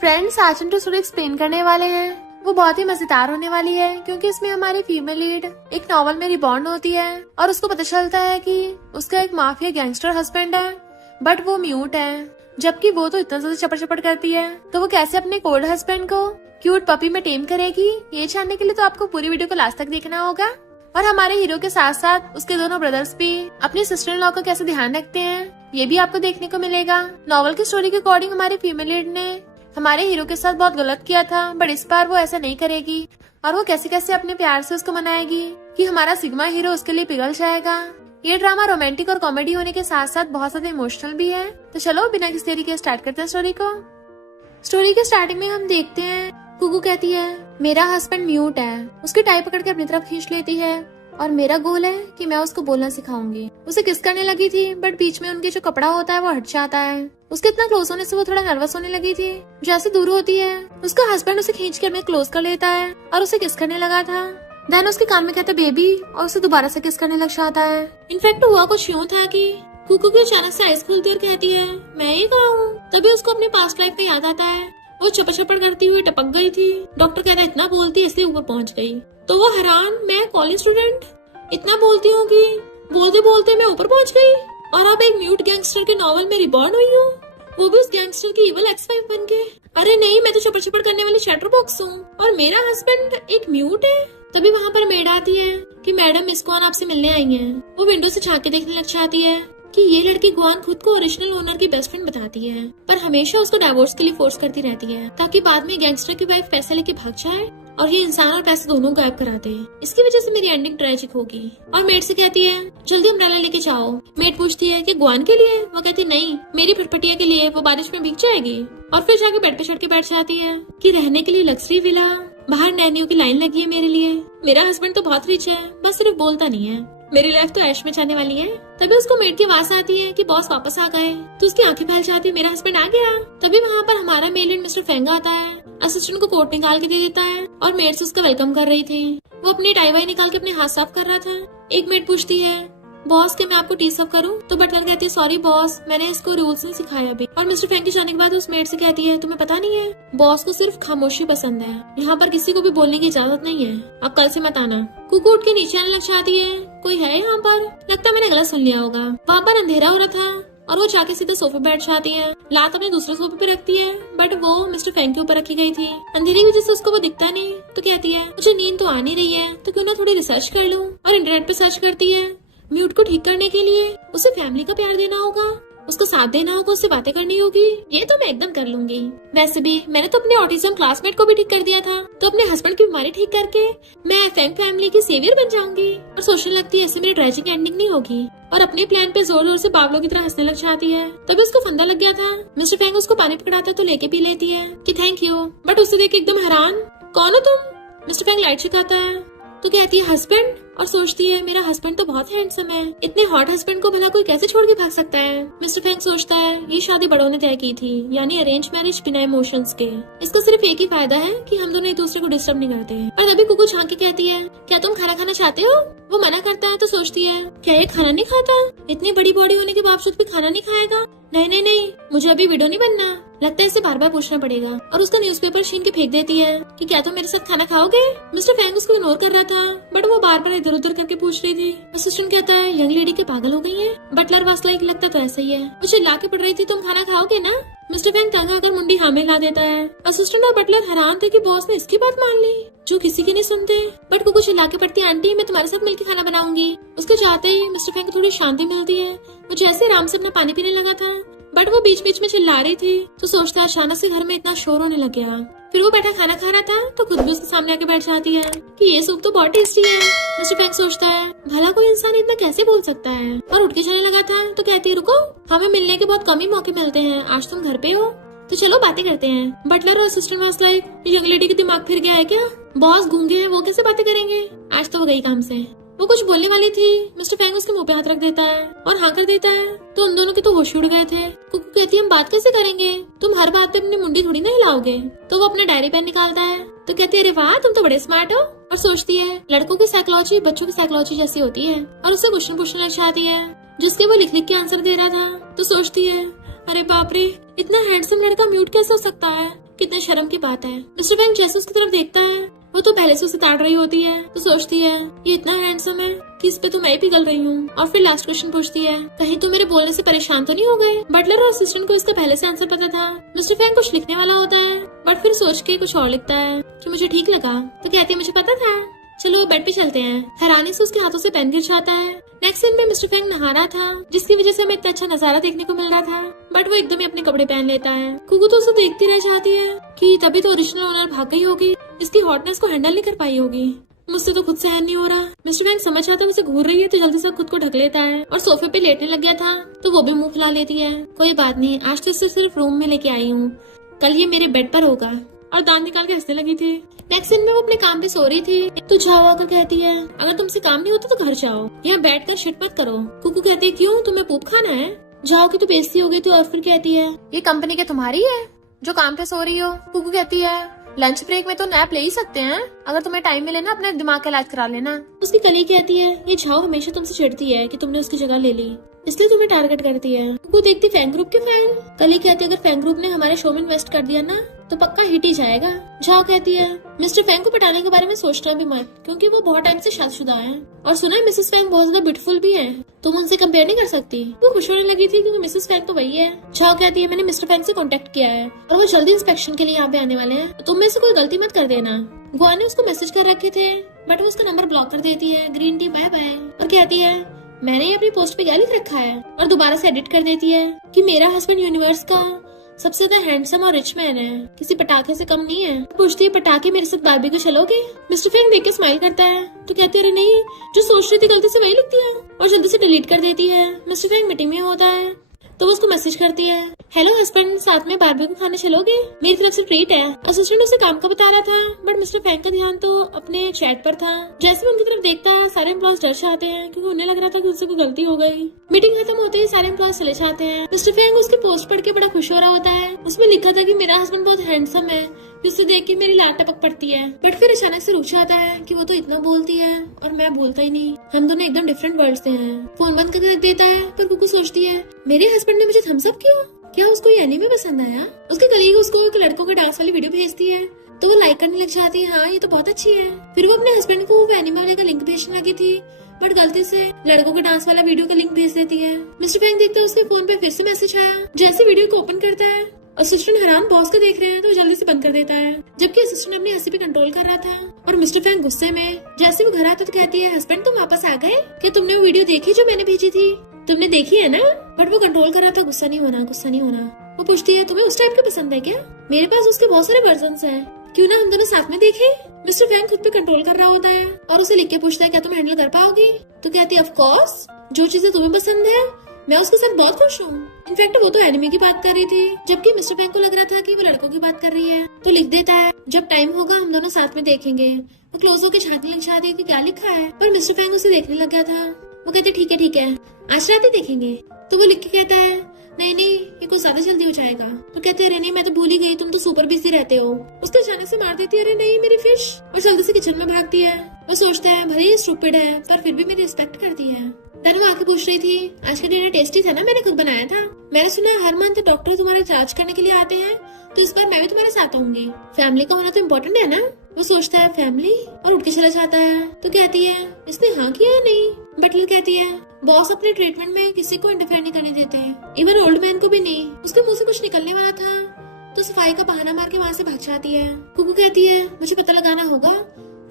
Friends, आज हम जो स्टोरी एक्सप्लेन करने वाले हैं वो बहुत ही मजेदार होने वाली है, क्योंकि इसमें हमारी फीमेल लीड एक नॉवल में रिबॉर्न होती है और उसको पता चलता है कि उसका एक माफिया गैंगस्टर हस्बैंड है, बट वो म्यूट है। जबकि वो तो इतना ज्यादा चपड़ चपड़ करती है, तो वो कैसे अपने कोल्ड हस्बैंड को क्यूट पपी में टेम करेगी, ये जानने के लिए तो आपको पूरी वीडियो को लास्ट तक देखना होगा। और हमारे हीरो के साथ साथ उसके दोनों ब्रदर्स भी अपनी सिस्टर इन लॉ का कैसे ध्यान रखते हैं, ये भी आपको देखने को मिलेगा। नॉवल की स्टोरी के अकॉर्डिंग हमारे फीमेल लीड ने हमारे हीरो के साथ बहुत गलत किया था, बट इस बार वो ऐसा नहीं करेगी और वो कैसे कैसे अपने प्यार से उसको मनाएगी कि हमारा सिग्मा हीरो उसके लिए पिघल जाएगा। ये ड्रामा रोमांटिक और कॉमेडी होने के साथ साथ बहुत ज्यादा इमोशनल भी है। तो चलो बिना किसी देरी के स्टार्ट करते हैं स्टोरी को। स्टोरी के स्टार्टिंग में हम देखते हैं कुकू कहती है मेरा हस्बैंड म्यूट है, उसकी टाई पकड़ के अपनी तरफ खींच लेती है और मेरा गोल है कि मैं उसको बोलना सिखाऊंगी। उसे किस करने लगी थी, बट बीच में उनके जो कपड़ा होता है वो हट जाता है। उसके इतना क्लोज होने से वो थोड़ा नर्वस होने लगी थी। जैसे दूर होती है उसका हस्बैंड उसे खींच के अपने क्लोज कर लेता है और उसे किस करने लगा था। देन उसके कान में कहता बेबी और उसे दोबारा से किस करने लग जाता है। इनफैक्ट हुआ कुछ यूँ था कि कुकू की अचानक से आइस खुलती और कहती है मैं ही कहाँ हूँ। तभी उसको अपने पास्ट लाइफ में याद आता है, वो चपड़ चपड़ करती हुई टपक गई थी। डॉक्टर कहता है इतना बोलती है इसलिए ऊपर पहुँच गई। तो वो हैरान, मैं कॉलेज स्टूडेंट इतना बोलती हूँ कि बोलते बोलते मैं ऊपर पहुँच गई और अब एक म्यूट गैंगस्टर के नॉवल में रिबॉर्न हुई हूँ, वो भी उस गैंगस्टर की इवल एक्स-वाइफ बन के। अरे नहीं, मैं तो चपड़ चपड़ करने वाली चैटर बॉक्स हूँ और मेरा हस्बैंड एक म्यूट है। तभी वहाँ पर मेड आती है कि मैडम मिस गुआन आपसे मिलने आई हैं। वो विंडो से झांक के देखने लग जाती है कि ये लड़की गुआन खुद को ओरिजिनल ओनर की बेस्ट फ्रेंड बताती है, पर हमेशा उसको डाइवोर्स के लिए फोर्स करती रहती है ताकि बाद में गैंगस्टर की वाइफ पैसे लेके भाग जाए और ये इंसान और पैसे दोनों गायब करा दे। इसकी वजह से मेरी एंडिंग ट्रेजिक होगी। और मेड से कहती है जल्दी अम्ब्रेला लेके जाओ। मेड पूछती है कि गुआन के लिए, वो कहती नहीं मेरी फटफटिया के लिए, वो बारिश में भीग जाएगी। और फिर जाके बेड पे चढ़ के बैठ जाती है कि रहने के लिए लग्जरी विला, बाहर नैनियों की लाइन लगी है मेरे लिए। मेरा हस्बैंड तो बहुत रिच है, बस सिर्फ बोलता नहीं है। मेरी लाइफ तो ऐश में जाने वाली है। तभी उसको मेड की आवाज आती है कि बॉस वापस आ गए। तो उसकी आंखें फैल जाती है, मेरा हस्बैंड आ गया। तभी वहाँ पर हमारा मेल एंड मिस्टर फेंगा आता है, असिस्टेंट को कोट निकाल के दे देता है और मेड से उसका वेलकम कर रही थी। वो अपनी टाई वाई निकाल के अपने हाथ साफ कर रहा था। एक मेड पूछती है बॉस क्या मैं आपको टी सर्व करूं? तो बटलर कहती है सॉरी बॉस, मैंने इसको रूल्स नहीं सिखाया अभी। और मिस्टर फेंग के जाने के बाद उस मेड से कहती है तुम्हें पता नहीं है बॉस को सिर्फ खामोशी पसंद है, यहाँ पर किसी को भी बोलने की इजाजत नहीं है, अब कल से मत आना। कुकू उठ के नीचे आने लग जाती है, कोई है यहाँ पर? लगता मैंने गलत सुन लिया होगा। वहाँ पर अंधेरा हो रहा था और वो जाके सीधे सोफे बैठ जाती है। लात अपने दूसरे सोफे पे रखती है, बट वो मिस्टर फेंग के ऊपर रखी गई थी। अंधेरे की वजह से उसको वो दिखता नहीं। तो कहती है मुझे नींद तो आ नहीं रही है, तो क्यों ना थोड़ी रिसर्च कर लूं। और इंटरनेट पे सर्च करती है म्यूट को ठीक करने के लिए उसे फैमिली का प्यार देना होगा, उसको साथ देना होगा, उससे बातें करनी होगी। ये तो मैं एकदम कर लूंगी। वैसे भी मैंने तो अपने ऑटिज्म क्लासमेट को भी ठीक कर दिया था, तो अपने हस्बैंड की बीमारी ठीक करके मैं फेंग फैमिली की सेवियर बन जाऊंगी। और सोचने लगती है इससे मेरी ट्रेजिक एंडिंग नहीं होगी और अपने प्लान पे जोर जोर से बावलों की तरह हंसने लग जाती है। तभी उसको फंदा लग गया था। मिस्टर फेंग उसको पानी पकड़ाता है तो लेके पी लेती है कि थैंक यू, बट उसे देख एकदम हैरान, कौन हो तुम? मिस्टर फेंग लाइट सिखाता है तो कहती है हस्बैंड, और सोचती है मेरा हस्बैंड तो बहुत हैंडसम है, इतने हॉट हस्बैंड को भला कोई कैसे छोड़ के भाग सकता है। मिस्टर फेंग सोचता है ये शादी बड़ों ने तय की थी, यानी अरेंज मैरिज बिना इमोशंस के। इसका सिर्फ एक ही फायदा है कि हम दोनों एक दूसरे को डिस्टर्ब नहीं करते। और तभी कुकू झांक के कहती है क्या तुम खाना खाना चाहते हो? वो मना करता है तो सोचती है क्या ये खाना नहीं खाता? इतनी बड़ी बॉडी होने के बावजूद भी खाना नहीं खाएगा? नहीं नहीं नहीं, मुझे अभी वीडियो नहीं बनना। लगता है इसे बार बार पूछना पड़ेगा और उसका न्यूज़पेपर छीन के फेंक देती है कि क्या तुम मेरे साथ खाना खाओगे? मिस्टर फेंग उसको इग्नोर कर रहा था, बट वो बार बार इधर उधर करके पूछ रही थी। असिस्टेंट कहता है यंग लेडी के पागल हो गई है। बटलर वास लाइक लगता तो ऐसा ही है। वो चिल्ला के पड़ रही थी तुम खाना खाओगे ना? मिस्टर फेंग तंग आकर मुंडी हाँ में ला देता है। असिस्टेंट और बटलर हैरान थे कि बॉस ने इसकी बात मान ली, जो किसी की नहीं सुनते। बट कुकू चिल्ला के पड़ती आंटी मैं तुम्हारे साथ मिलकर खाना बनाऊंगी। उसके जाते ही मिस्टर फेंग को थोड़ी शांति मिलती है। वो जैसे आराम से अपना पानी पीने लगा था, बट वो बीच बीच में चिल्ला रही थी तो सोचता है अचानक से घर में इतना शोर होने लग गया। फिर वो बैठा खाना खा रहा था तो खुद भी उसके सामने आके बैठ जाती है कि ये सूप तो बहुत टेस्टी है। मिस्टर फेंग सोचता है भला कोई इंसान इतना कैसे बोल सकता है, और उठ के चलने लगा था तो कहती है रुको, हमें मिलने के बहुत कम ही मौके मिलते हैं, आज तुम घर पे हो तो चलो बातें करते हैं। बटलर और assistant was like young lady का दिमाग फिर गया है क्या? बॉस गूंगे हैं, वो कैसे बातें करेंगे? आज तो वो गई काम से। वो कुछ बोलने वाली थी, मिस्टर फेंग उसके मुंह पे हाथ रख देता है और हाँ कर देता है। तो उन दोनों के तो होश उड़ गए थे। कुकू कहती है हम बात कैसे करेंगे, तुम हर बात पे अपनी मुंडी थोड़ी ना हिलाओगे। तो वो अपना डायरी पेन निकालता है तो कहती है अरे वाह तुम तो बड़े स्मार्ट हो। और सोचती है लड़कों की साइकोलॉजी बच्चों की साइकोलॉजी जैसी होती है, और उससे क्वेश्चन पूछने लग जाती है जिसके वो लिख लिख के आंसर दे रहा था। तो सोचती है अरे बाप रे, इतना हैंडसम लड़का म्यूट कैसे हो सकता है? कितने शर्म की बात है। मिस्टर फैंग जैसे उसकी तरफ देखता है, वो तो पहले से उसे ताड़ रही होती है, तो सोचती है ये इतना हैंडसम है कि इस पे तो मैं ही पिघल रही हूँ। और फिर लास्ट क्वेश्चन पूछती है, कहीं तो मेरे बोलने से परेशान तो नहीं हो गए। बटलर और असिस्टेंट को इसका पहले से आंसर पता था। मिस्टर फैंग कुछ लिखने वाला होता है, बट फिर सोच के कुछ और लिखता है कि मुझे ठीक लगा, तो कहती है मुझे पता था, चलो बेड पे चलते हैं। हैरानी से उसके हाथों से पेन गिर जाता है। नेक्स्ट सीन में मिस्टर फैंग नहा रहा था, जिसकी वजह से हमें इतना अच्छा नजारा देखने को मिल रहा था, बट वो एकदम ही अपने कपड़े पहन लेता है। कुकू तो उसे देखती रह जाती है कि तभी तो ओरिजिनल ओनर भाग गई होगी, इसकी हॉटनेस को हैंडल नहीं कर पाई होगी। मुझसे तो खुद सहन नहीं हो रहा। मिस्टर फैंग समझ आता है उसे घूर रही है, तो जल्दी से खुद को ढक लेता है और सोफे पे लेटने लग गया था, तो वो भी मुंह फुला लेती है। कोई बात नहीं, आज तो इसे सिर्फ रूम में लेके आई हूँ, कल ये मेरे बेड पर होगा। और दांत निकाल के हंसने लगी थी। नेक्स्ट दिन में वो अपने काम पे सो रही थी, तो झाओ आकर कहती है, अगर तुमसे काम नहीं होता तो घर जाओ, यहाँ बैठ कर शिट मत करो। कुकू कहती है, क्यों, तुम्हें पूप खाना है? झाओ की तो बेइज्जती हो गई थी और फिर कहती है, ये कंपनी के तुम्हारी है जो काम पे सो रही हो? कुकू कहती है, लंच ब्रेक में तो नैप ले ही सकते हैं, अगर तुम्हें टाइम मिले ना अपने दिमाग का इलाज करा लेना। उसकी कली कहती है, ये झाओ हमेशा तुमसे चिढ़ती है कि तुमने उसकी जगह ले ली, इसलिए तुम्हें टारगेट करती है। वो देखती फैंग ग्रुप के फैन। कली कहती है, अगर फैंग ग्रुप ने हमारे शो में इन्वेस्ट कर दिया ना तो पक्का हिट ही जाएगा। झाओ कहती है, मिस्टर फैंग को पटाने के बारे में सोचना भी मत, क्योंकि वो बहुत टाइम से शादीशुदा है, और सुना है मिसेस फैंग बहुत ज्यादा ब्यूटीफुल भी है, तुम उनसे कंपेयर नहीं कर सकती। वो खुश होने लगी थी क्योंकि मिसेस फैंग तो वही है। झाओ कहती है, मैंने मिस्टर फैंग से कांटेक्ट किया है और वो जल्दी इंस्पेक्शन के लिए यहाँ पे आने वाले हैं, तुम में से कोई गलती मत कर देना। गुआ ने उसको मैसेज कर रखे थे, बट वो उसका नंबर ब्लॉक कर देती है, ग्रीन टी बाय बाय, और कहती है, मैंने ये अपनी पोस्ट पे क्या लिख रखा है, और दोबारा से एडिट कर देती है कि मेरा हस्बैंड यूनिवर्स का सबसे ज्यादा हैंडसम और रिच मैन है, किसी पटाखे से कम नहीं है। पूछती है, पटाखे मेरे साथ बारबी को चलोगे? मिस्टर फैंग देख के स्माइल करता है, तो कहती है, अरे नहीं, जो सोच रही थी गलती से वही लिख दिया, और जल्दी से डिलीट कर देती है। मिस्टर फैंग मीटिंग में होता है, तो वो उसको मैसेज करती है, हेलो हस्बैंड, साथ में बारबी को खाने चलोगे? मेरी तरफ से ट्रीट है। असिस्टेंट उसे काम का बता रहा था, बट मिस्टर फैंग का ध्यान तो अपने चैट पर था। जैसे भी उनकी तरफ देखता है, सारे एम्प्लॉयज डर जाते हैं, क्योंकि उन्हें लग रहा था कि उससे कोई गलती हो गई। मीटिंग खत्म होते ही सारे एम्प्लॉयज चले जाते हैं। मिस्टर फैंग उसके पोस्ट पढ़ के बड़ा खुश हो रहा होता है। उसमें लिखा था कि मेरा हस्बैंड बहुत हैंडसम है, जिससे देख के मेरी लाट टपक पड़ती है। बट फिर अचानक से रुक जाता है कि वो तो इतना बोलती है और मैं बोलता ही नहीं, हम दोनों एकदम डिफरेंट वर्ल्ड से हैं। फोन बंद करके रख देता है, पर कुकू सोचती है, मेरे हस्बैंड ने मुझे थम्स अप किया, क्या उसको ये एनीमे पसंद आया? उसके कलीग उसको एक लड़कों के डांस वाली वीडियो भेजती है, तो वो लाइक करने लग जाती है, हाँ ये तो बहुत अच्छी है। फिर वो अपने हस्बैंड को वो एनीमे वाले का लिंक भेजने लगी थी, बट गलती से लड़कों के डांस वाला वीडियो का लिंक भेज देती है। मिस्टर फैंग देखता है उसके फोन पे फिर से मैसेज आया। जैसे वीडियो को ओपन करता है, असिस्टेंट हैरान बॉस को देख रहे हैं, तो जल्दी से बंद कर देता है, जबकि असिस्टेंट अपनी हंसी पे कंट्रोल कर रहा था। और मिस्टर फैंग गुस्से में जैसे वो घर आता तो कहती है, हस्बैंड तुम वापस आ गए? कि तुमने वो वीडियो देखी जो मैंने भेजी थी? तुमने देखी है ना? बट वो कंट्रोल कर रहा था, गुस्सा नहीं होना, गुस्सा नहीं होना। वो पूछती है, तुम्हें उस टाइप का पसंद है क्या? मेरे पास उसके बहुत सारे वर्जन्स हैं, क्यों ना हम दोनों साथ में देखें? मिस्टर फैंग खुद पे कंट्रोल कर रहा होता है और उसे लिख के पूछता है, क्या तुम हैंडल कर पाओगी? तो कहती है, ऑफ कोर्स, जो चीजें तुम्हें पसंद है मैं उसके साथ बहुत खुश हूँ। इनफैक्ट वो तो एनिमे की बात कर रही थी, जबकि मिस्टर फैंग को लग रहा था कि वो लड़कों की बात कर रही है। तो लिख देता है, जब टाइम होगा हम दोनों साथ में देखेंगे। वो क्लोज होकर छाती लग जाती है कि क्या लिखा है, पर मिस्टर फैंग उसे देखने लग गया था। वो कहते ठीक है आज रात ही देखेंगे। तो वो लिख के कहता है, नहीं ये कुछ ज्यादा जल्दी हो जाएगा। तो कहते हैं, अरे नहीं मैं तो भूल ही गई, तुम तो सुपर बिजी रहते हो। उसको अचानक से मार देती है, अरे नहीं मेरी फिश, और जल्दी से किचन में भागती है। वो सोचता है भले ये स्टूपिड है, पर फिर भी मेरी रिस्पेक्ट करती है। तनु आके पूछ रही थी, आज का डिनर टेस्टी था ना? मैंने खुद बनाया था। मैंने सुना है हर मंथ डॉक्टर तुम्हारे जांच करने के लिए आते हैं, तो इस बार मैं भी तुम्हारे साथ आऊंगी। फैमिली का होना तो इम्पोर्टेंट है ना? वो सोचता है फैमिली, और उठ के चला जाता है। तो कहती है, इसने हाँ किया या नहीं? बटलर कहती है, बॉस अपने ट्रीटमेंट में किसी को इंटरफेयर नहीं करने देते, इवन ओल्ड मैन को भी नहीं। उसके मुंह से कुछ निकलने वाला था, तो सफाई का बहाना मार के वहाँ से भाग जाती है। कुकू कहती है, मुझे पता लगाना होगा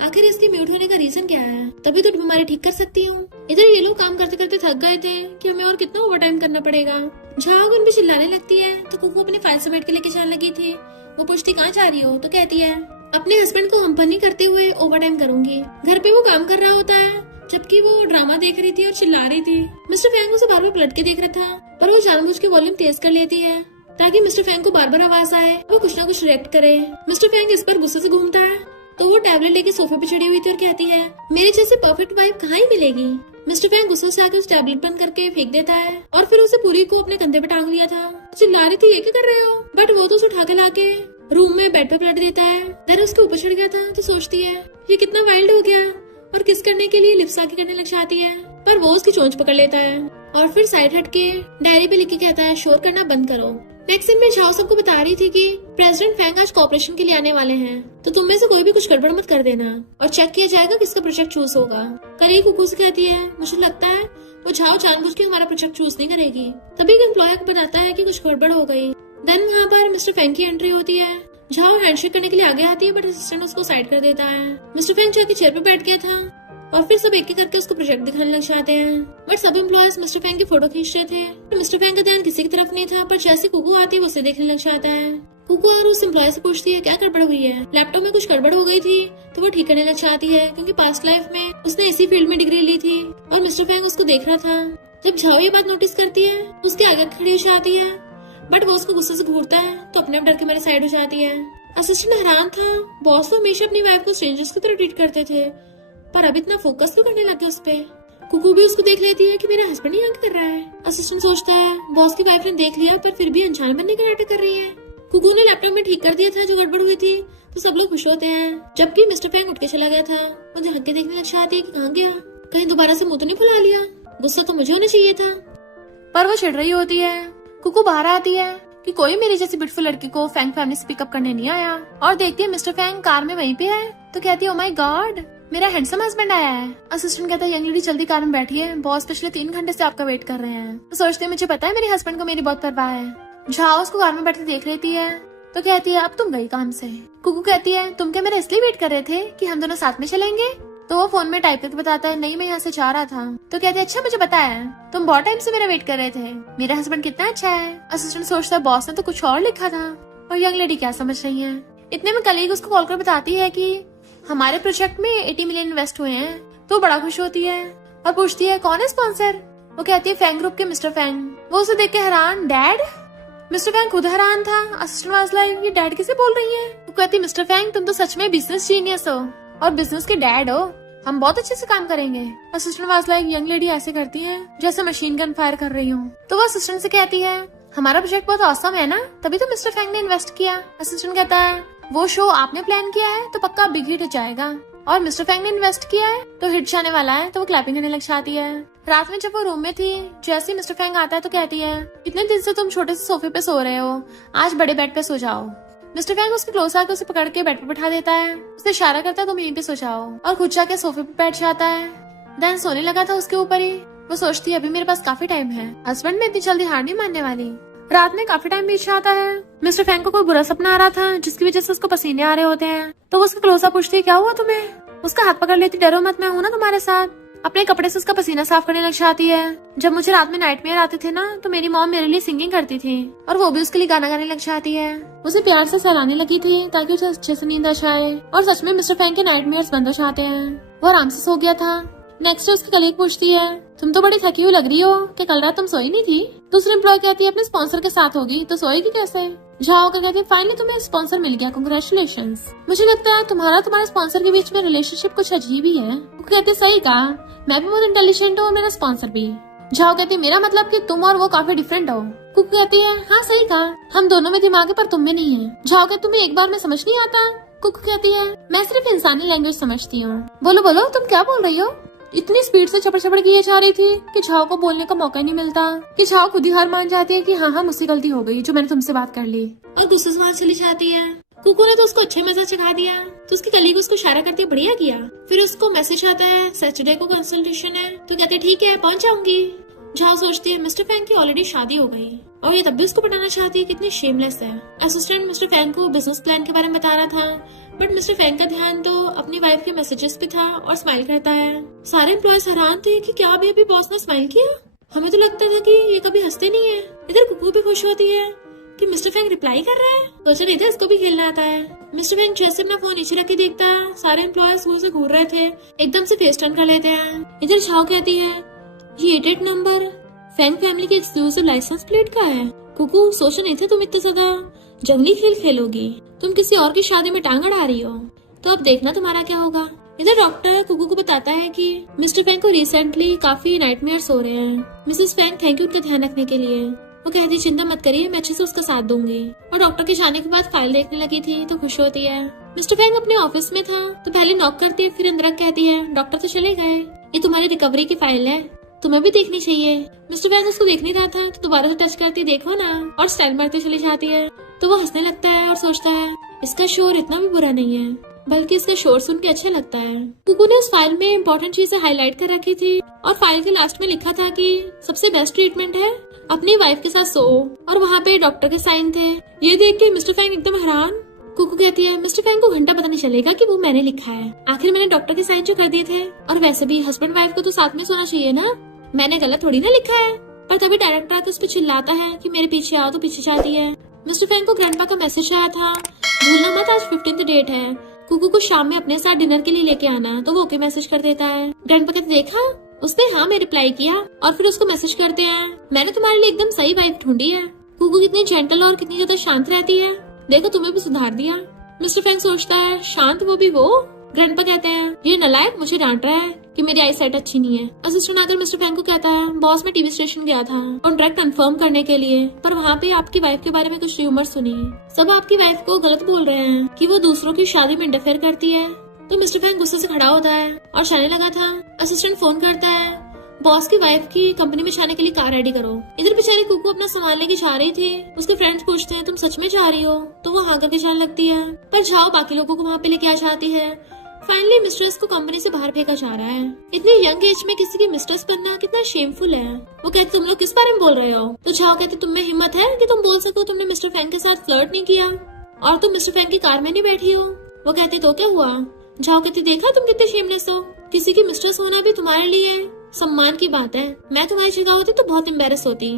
आखिर इसकी म्यूट होने का रीजन क्या है, तभी तो बीमारी ठीक कर सकती हूँ। इधर ये लोग काम करते करते थक गए थे कि हमें और कितना ओवरटाइम करना पड़ेगा। झाग उन पे चिल्लाने लगती है, तो कुकू अपनी फाइल समेट के लेके जाने लगी थी। वो पूछती, कहाँ जा रही हो? तो कहती है, अपने हस्बैंड को कंपनी करते हुए ओवरटाइम करूंगी। घर पे वो काम कर रहा होता है, जबकि वो ड्रामा देख रही थी और चिल्ला रही थी। मिस्टर फैंग उसे बार बार पलट के देख रहा था, पर वो जानबूझ के वॉल्यूम तेज कर लेती है ताकि मिस्टर फैंग को बार बार आवाज आए, वो कुछ ना कुछ रिएक्ट करे। मिस्टर फैंग इस पर गुस्से से घूमता है, तो वो टैबलेट लेके सोफे पे चढ़ी हुई थी और कहती है, मेरे जैसे परफेक्ट वाइफ कहाँ ही मिलेगी। मिस्टर फैंग गुस्से से आकर उस टैबलेट बंद करके फेंक देता है, और फिर उसे पूरी को अपने कंधे पे टांग लिया था। चिल्ला रही थी, ये क्या कर रहे हो? बट वो तो उसे उठा के लाके रूम में बेड पे पलट देता है। दर उसके ऊपर चढ़ गया था, तो सोचती है ये कितना वाइल्ड हो गया, और किस करने के लिए लिप्स आके करने लग जाती है, पर वो उसकी चोंच पकड़ लेता है और फिर साइड हट के डायरी पे लिख के कहता है, शोर करना बंद करो, नेक्स्ट सीन में झाओ सबको बता रही थी कि प्रेसिडेंट फैंग आज कॉपरेशन के लिए आने वाले हैं, तो तुम में से कोई भी कुछ गड़बड़ मत कर देना और चेक किया जाएगा किसका प्रोजेक्ट चूज होगा। करी कुकू से कहती है मुझे लगता है वो झाओ जानबूझ के हमारा प्रोजेक्ट चूज नहीं करेगी। तभी एक एम्प्लॉय को बताता है कि कुछ गड़बड़ हो गई। देन वहाँ पर मिस्टर फैंग की एंट्री होती है। झाओ हैंडशेक करने के लिए आगे आती है बट असिस्टेंट उसको साइड कर देता है। मिस्टर फैंग जाके चेयर पे बैठ गया था और फिर सब एक एक करके उसको प्रोजेक्ट दिखाने लग जाते हैं। बट सब एम्प्लॉयज मिस्टर फैंग की फोटो खींच रहे थे। तो मिस्टर फैंग का ध्यान किसी की तरफ नहीं था, पर जैसे कुकू आती है उसे देखने लग जाता है। कुकू और उस एम्प्लॉय से पूछती है क्या गड़बड़ हुई है। लैपटॉप में कुछ गड़बड़ हो गई थी तो वो ठीक करने लग जाती है, क्योंकि पास्ट लाइफ में उसने इसी फील्ड में डिग्री ली थी और मिस्टर फैंग उसको देख रहा था। जब झाओ ये बात नोटिस करती है उसके आगे खड़ी हो जाती है, बट वो उसको गुस्से से घूरता है तो अपने आप डर के मेरे साइड हो जाती है। असिस्टेंट हैरान था, बॉस तो हमेशा अपनी वाइफ को स्ट्रेंजर्स की तरह ट्रीट करते थे, पर अब इतना फोकस क्यों करने लगे उस पे। कुकू भी उसको देख लेती है कि मेरा हस्बैंड यहाँ कर रहा है। असिस्टेंट सोचता है बॉस की वाइफ ने देख लिया पर फिर भी अनजान बनने का नाटक कर रही है। कुकू ने लैपटॉप में ठीक कर दिया था जो गड़बड़ हुई थी, तो सब लोग खुश होते हैं। जबकि मिस्टर फैंग उठ के चला गया था। वो झांक के देखने लग जाती है कि कहाँ गया, कहीं दोबारा से मुंह तो नहीं फुला लिया। गुस्सा तो मुझे होना चाहिए था, पर वो चिढ़ रही होती है। कुकू बाहर आती है कि कोई मेरी जैसी ब्यूटीफुल लड़की को फैंग फैमिली से पिकअप करने नहीं आया, और देखती है मिस्टर फैंग कार में वहीं पे है, तो कहती है ओ माय गॉड मेरा हैंडसम हस्बैंड आया है। असिस्टेंट कहता है यंग लेडी जल्दी कार में बैठिए, बॉस पिछले 3 घंटे से आपका वेट कर रहे हैं। तो सोचते हैं मुझे पता है मेरे हस्बैंड को मेरी बहुत परवाह है। झाओ उसको कार में बैठे देख लेती है तो कहती है अब तुम गई काम से। कुकू कहती है तुम क्या मेरा इसलिए वेट कर रहे थे कि हम दोनों साथ में चलेंगे। तो वो फोन में टाइप करके बताता है नहीं मैं यहाँ से जा रहा था। तो कहती है अच्छा मुझे पता है, तुम बहुत टाइम से मेरा वेट कर रहे थे, मेरा हस्बैंड कितना अच्छा है। असिस्टेंट सोचता है बॉस ने तो कुछ और लिखा था और यंग लेडी क्या समझ रही है। इतने में कलीग उसको कॉल कर बताती है कि हमारे प्रोजेक्ट में 80 मिलियन इन्वेस्ट हुए हैं। तो बड़ा खुश होती है और पूछती है कौन है स्पॉन्सर। वो कहती है फैंग ग्रुप के मिस्टर फैंग। वो उसे देख के हैरान डैड। मिस्टर फैंग खुद हैरान था। असिस्टेंट वाज लाइक ये डैड किसे बोल रही है। वो कहती मिस्टर फैंग तुम तो सच में बिजनेस जीनियस हो और बिजनेस के डैड हो, हम बहुत अच्छे से काम करेंगे। Assistant was like young lady ऐसे करती है जैसे मशीन गन फायर कर रही हूँ। तो वो असिस्टेंट से कहती है हमारा प्रोजेक्ट बहुत ऑसम है ना, तभी तो मिस्टर फैंग ने इन्वेस्ट किया। असिस्टेंट कहता है वो शो आपने प्लान किया है तो पक्का बिग हिट हो जाएगा, और मिस्टर फैंग ने इन्वेस्ट किया है तो हिट जाने वाला है। तो वो क्लैपिंग करने लग जाती है। रात में जब वो रूम में थी, जैसे ही मिस्टर फैंग आता है तो कहती है इतने दिन से तुम छोटे से सोफे पे सो रहे हो, आज बड़े बेड पे सो जाओ। मिस्टर फैंग उसके क्लोज आकर उसे पकड़ के बेड पे बैठा देता है। उसे इशारा करता है तुम यहीं पे सो जाओ, और खुद जाके सोफे पे बैठ जाता है। देन सोने लगा था उसके ऊपर ही। वो सोचती है अभी मेरे पास काफी टाइम है, हस्बैंड में इतनी जल्दी हार नहीं मानने वाली। रात में काफी टाइम बीत जाता है। मिस्टर फैंग को कोई बुरा सपना आ रहा था जिसकी वजह से उसको पसीने आ रहे होते हैं। तो वो उसके क्लोज अप पूछती है क्या हुआ तुम्हें। उसका हाथ पकड़ लेती डरो मत मैं हूँ ना तुम्हारे साथ। अपने कपड़े से उसका पसीना साफ करने लग जाती है। जब मुझे रात में नाइटमेयर आते थे ना तो मेरी मॉम मेरे लिए सिंगिंग करती थी और वो भी उसके लिए गाना गाने लग जाती है। उसे प्यार से सहलाने लगी थी ताकि उसे अच्छे से नींद आ जाए, और सच में मिस्टर फैंग के नाइटमेयर्स बंद हो जाते हैं। वो आराम से सो गया था। नेक्स्ट डे उसकी कलीग पूछती है तुम तो बड़ी थकी हुई लग रही हो कि कल रात तुम सोई नहीं थी। दूसरी एम्प्लॉय कहती है अपने स्पॉन्सर के साथ होगी तो सोएगी कैसे। झाओ का कहती है फाइनली तुम्हें स्पॉन्सर मिल गया, कांग्रेचुलेशंस। मुझे लगता है तुम्हारे स्पॉन्सर के बीच में रिलेशनशिप कुछ अजीब ही है। वो कहती है सही कहा, मैं भी बहुत इंटेलिजेंट हूँ और मेरा स्पॉन्सर भी। झाओ कहती है मेरा मतलब कि तुम और वो काफी डिफरेंट हो। कुकू कहती है हाँ सही कहा, हम दोनों में दिमाग है पर तुम में नहीं है। झाओ कहती तुम्हें एक बार में समझ नहीं आता। कुकू कहती है मैं सिर्फ इंसानी लैंग्वेज समझती हूँ। बोलो बोलो तुम क्या बोल रही हो। इतनी स्पीड से चपड़ चपड़ किए जा रही थी कि झाओ को बोलने का मौका ही नहीं मिलता, कि झाओ खुद ही हार मान जाती है कि हाँ मुझसे गलती हो गई जो मैंने तुमसे बात कर ली, और गुस्से से वहाँ चली जाती है। कुकू ने तो उसको अच्छा मजा चखा दिया तो उसकी कलीग उसको इशारा करती है बढ़िया किया। फिर उसको मैसेज आता है सैटरडे को कंसल्टेशन है, तो कहते हैं ठीक है पहुंच जाऊंगी। झाओ सोचती है मिस्टर फैंग की ऑलरेडी शादी हो गई और ये तब भी उसको पटाना चाहती है, कितनी शेमलेस है। असिस्टेंट मिस्टर फैंग को बिजनेस प्लान के बारे में बता रहा था, बट मिस्टर फैंग का ध्यान तो अपनी वाइफ के मैसेजेस पे था और स्माइल करता है। सारे एम्प्लॉयज हैरान थे कि क्या अभी बॉस ने स्माइल किया। हमें तो लगता था कि ये कभी हंसते नहीं है। इधर कुकू भी खुश होती है कि मिस्टर फैंग रिप्लाई कर रहा है, सोचा नहीं था इसको भी खेलना आता है। मिस्टर फैंग जैसे अपना फोन नीचे रख के देखता है, सारे एम्प्लॉयज स्कूल से घूर रहे थे, एकदम से फेस टर्न कर लेते हैं। इधर झाओ कहती है ये 88 नंबर फैंग फैमिली के एक्सक्लूसिव लाइसेंस प्लेट का है। कुकू सोचा नहीं था तुम इतना ज्यादा जंगली खेल खेलोगी, तुम किसी और की शादी में टांग अड़ा रही हो, तो अब देखना तुम्हारा क्या होगा। इधर डॉक्टर कुकू को बताता है कि मिस्टर फैंग को रिसेंटली काफी नाइटमेयर्स हो रहे हैं। मिसेस फैंग थैंक यू उनका ध्यान रखने के लिए। वो कहती चिंता मत करिए मैं अच्छे से उसका साथ दूंगी। और डॉक्टर के जाने के बाद फाइल देखने लगी थी तो खुश होती है। मिस्टर फैंग अपने ऑफिस में था तो पहले नॉक करती है, फिर अंदर कहती है डॉक्टर तो चले गए, ये तुम्हारी रिकवरी की फाइल है। तुम्हें भी देखनी चाहिए। मिस्टर फैंग उसको देख नहीं रहा था तो दोबारा से टच करती देखो ना और स्टाइल मारते चली जाती है। तो वो हंसने लगता है और सोचता है इसका शोर इतना भी बुरा नहीं है, बल्कि इसका शोर सुन के अच्छा लगता है। कुकू ने उस फाइल में इम्पोर्टेंट चीजें हाईलाइट कर रखी थी और फाइल के लास्ट में लिखा था कि सबसे बेस्ट ट्रीटमेंट है अपनी वाइफ के साथ सो, और वहाँ पे डॉक्टर के साइन थे। ये देख के मिस्टर फैंग एकदम हैरान। कुकू कहती है मिस्टर फैंग को घंटा पता नहीं चलेगा कि वो मैंने लिखा है, आखिर मैंने डॉक्टर के साइन जो कर दिए थे, और वैसे भी हस्बैंड वाइफ को तो साथ में सोना चाहिए ना, मैंने गलत थोड़ी ना लिखा है। पर तभी डायरेक्टर आके उस पर चिल्लाता है कि मेरे पीछे आओ तो पीछे जाती है। मिस्टर फैंग को ग्रैंडपा का मैसेज आया था, भूलना मत आज 15th डेट है, कुकू को शाम में अपने साथ डिनर के लिए लेके आना। तो वो ओके मैसेज कर देता है। ग्रैंडपा कहते देखा उसने हाँ में रिप्लाई किया, और फिर उसको मैसेज करते हैं मैंने तुम्हारे लिए एकदम सही वाइफ ढूंढी है। कुकू कितनी जेंटल और कितनी ज्यादा शांत रहती है, देखो तुम्हें भी सुधार दिया। मिस्टर फैंग सोचता है शांत वो भी वो। ग्रैंडपा कहते हैं ये नालायक मुझे डांट रहा है कि मेरी आई साइट अच्छी नहीं है। असिस्टेंट आकर मिस्टर फैंग को कहता है बॉस मैं टीवी स्टेशन गया था कॉन्ट्रैक्ट कंफर्म करने के लिए, पर वहाँ पे आपकी वाइफ के बारे में कुछ र्यूमर सुनी, सब आपकी वाइफ को गलत बोल रहे हैं कि वो दूसरों की शादी में इंटरफेयर करती है। तो मिस्टर फैंग गुस्से से खड़ा होता है और जाने लगा था। असिस्टेंट फोन करता है बॉस की वाइफ की कंपनी में जाने के लिए कार रेडी करो। इधर बेचारी कुकू अपना सामान लेके जा रही थी, उसके फ्रेंड्स पूछते हैं तुम सच में जा रही हो, तो वो हाँ करके जाने लगती है, पर जाओ बाकी लोगों को वहाँ पे लेके आ जाती है। फाइनली मिस्ट्रेस को कंपनी से बाहर फेंका जा रहा है। इतनी यंग एज में किसी की मिस्ट्रेस बनना कितना शेमफुल है। वो कहते तुम लोग किस बारे में बोल रहे हो, तो झाओ कहते तुम में हिम्मत है कि तुम बोल सको तुमने मिस्टर फैंग के साथ फ्लर्ट नहीं किया और तुम मिस्टर फैंग की कार में नहीं बैठी हो। वो कहते तो क्या हुआ। झाओ कहती देखा तुम कितने शेमलेस हो, किसी की मिस्ट्रेस होना भी तुम्हारे लिए सम्मान की बात है, मैं तुम्हारी जगह होती तो बहुत एम्बेरस होती।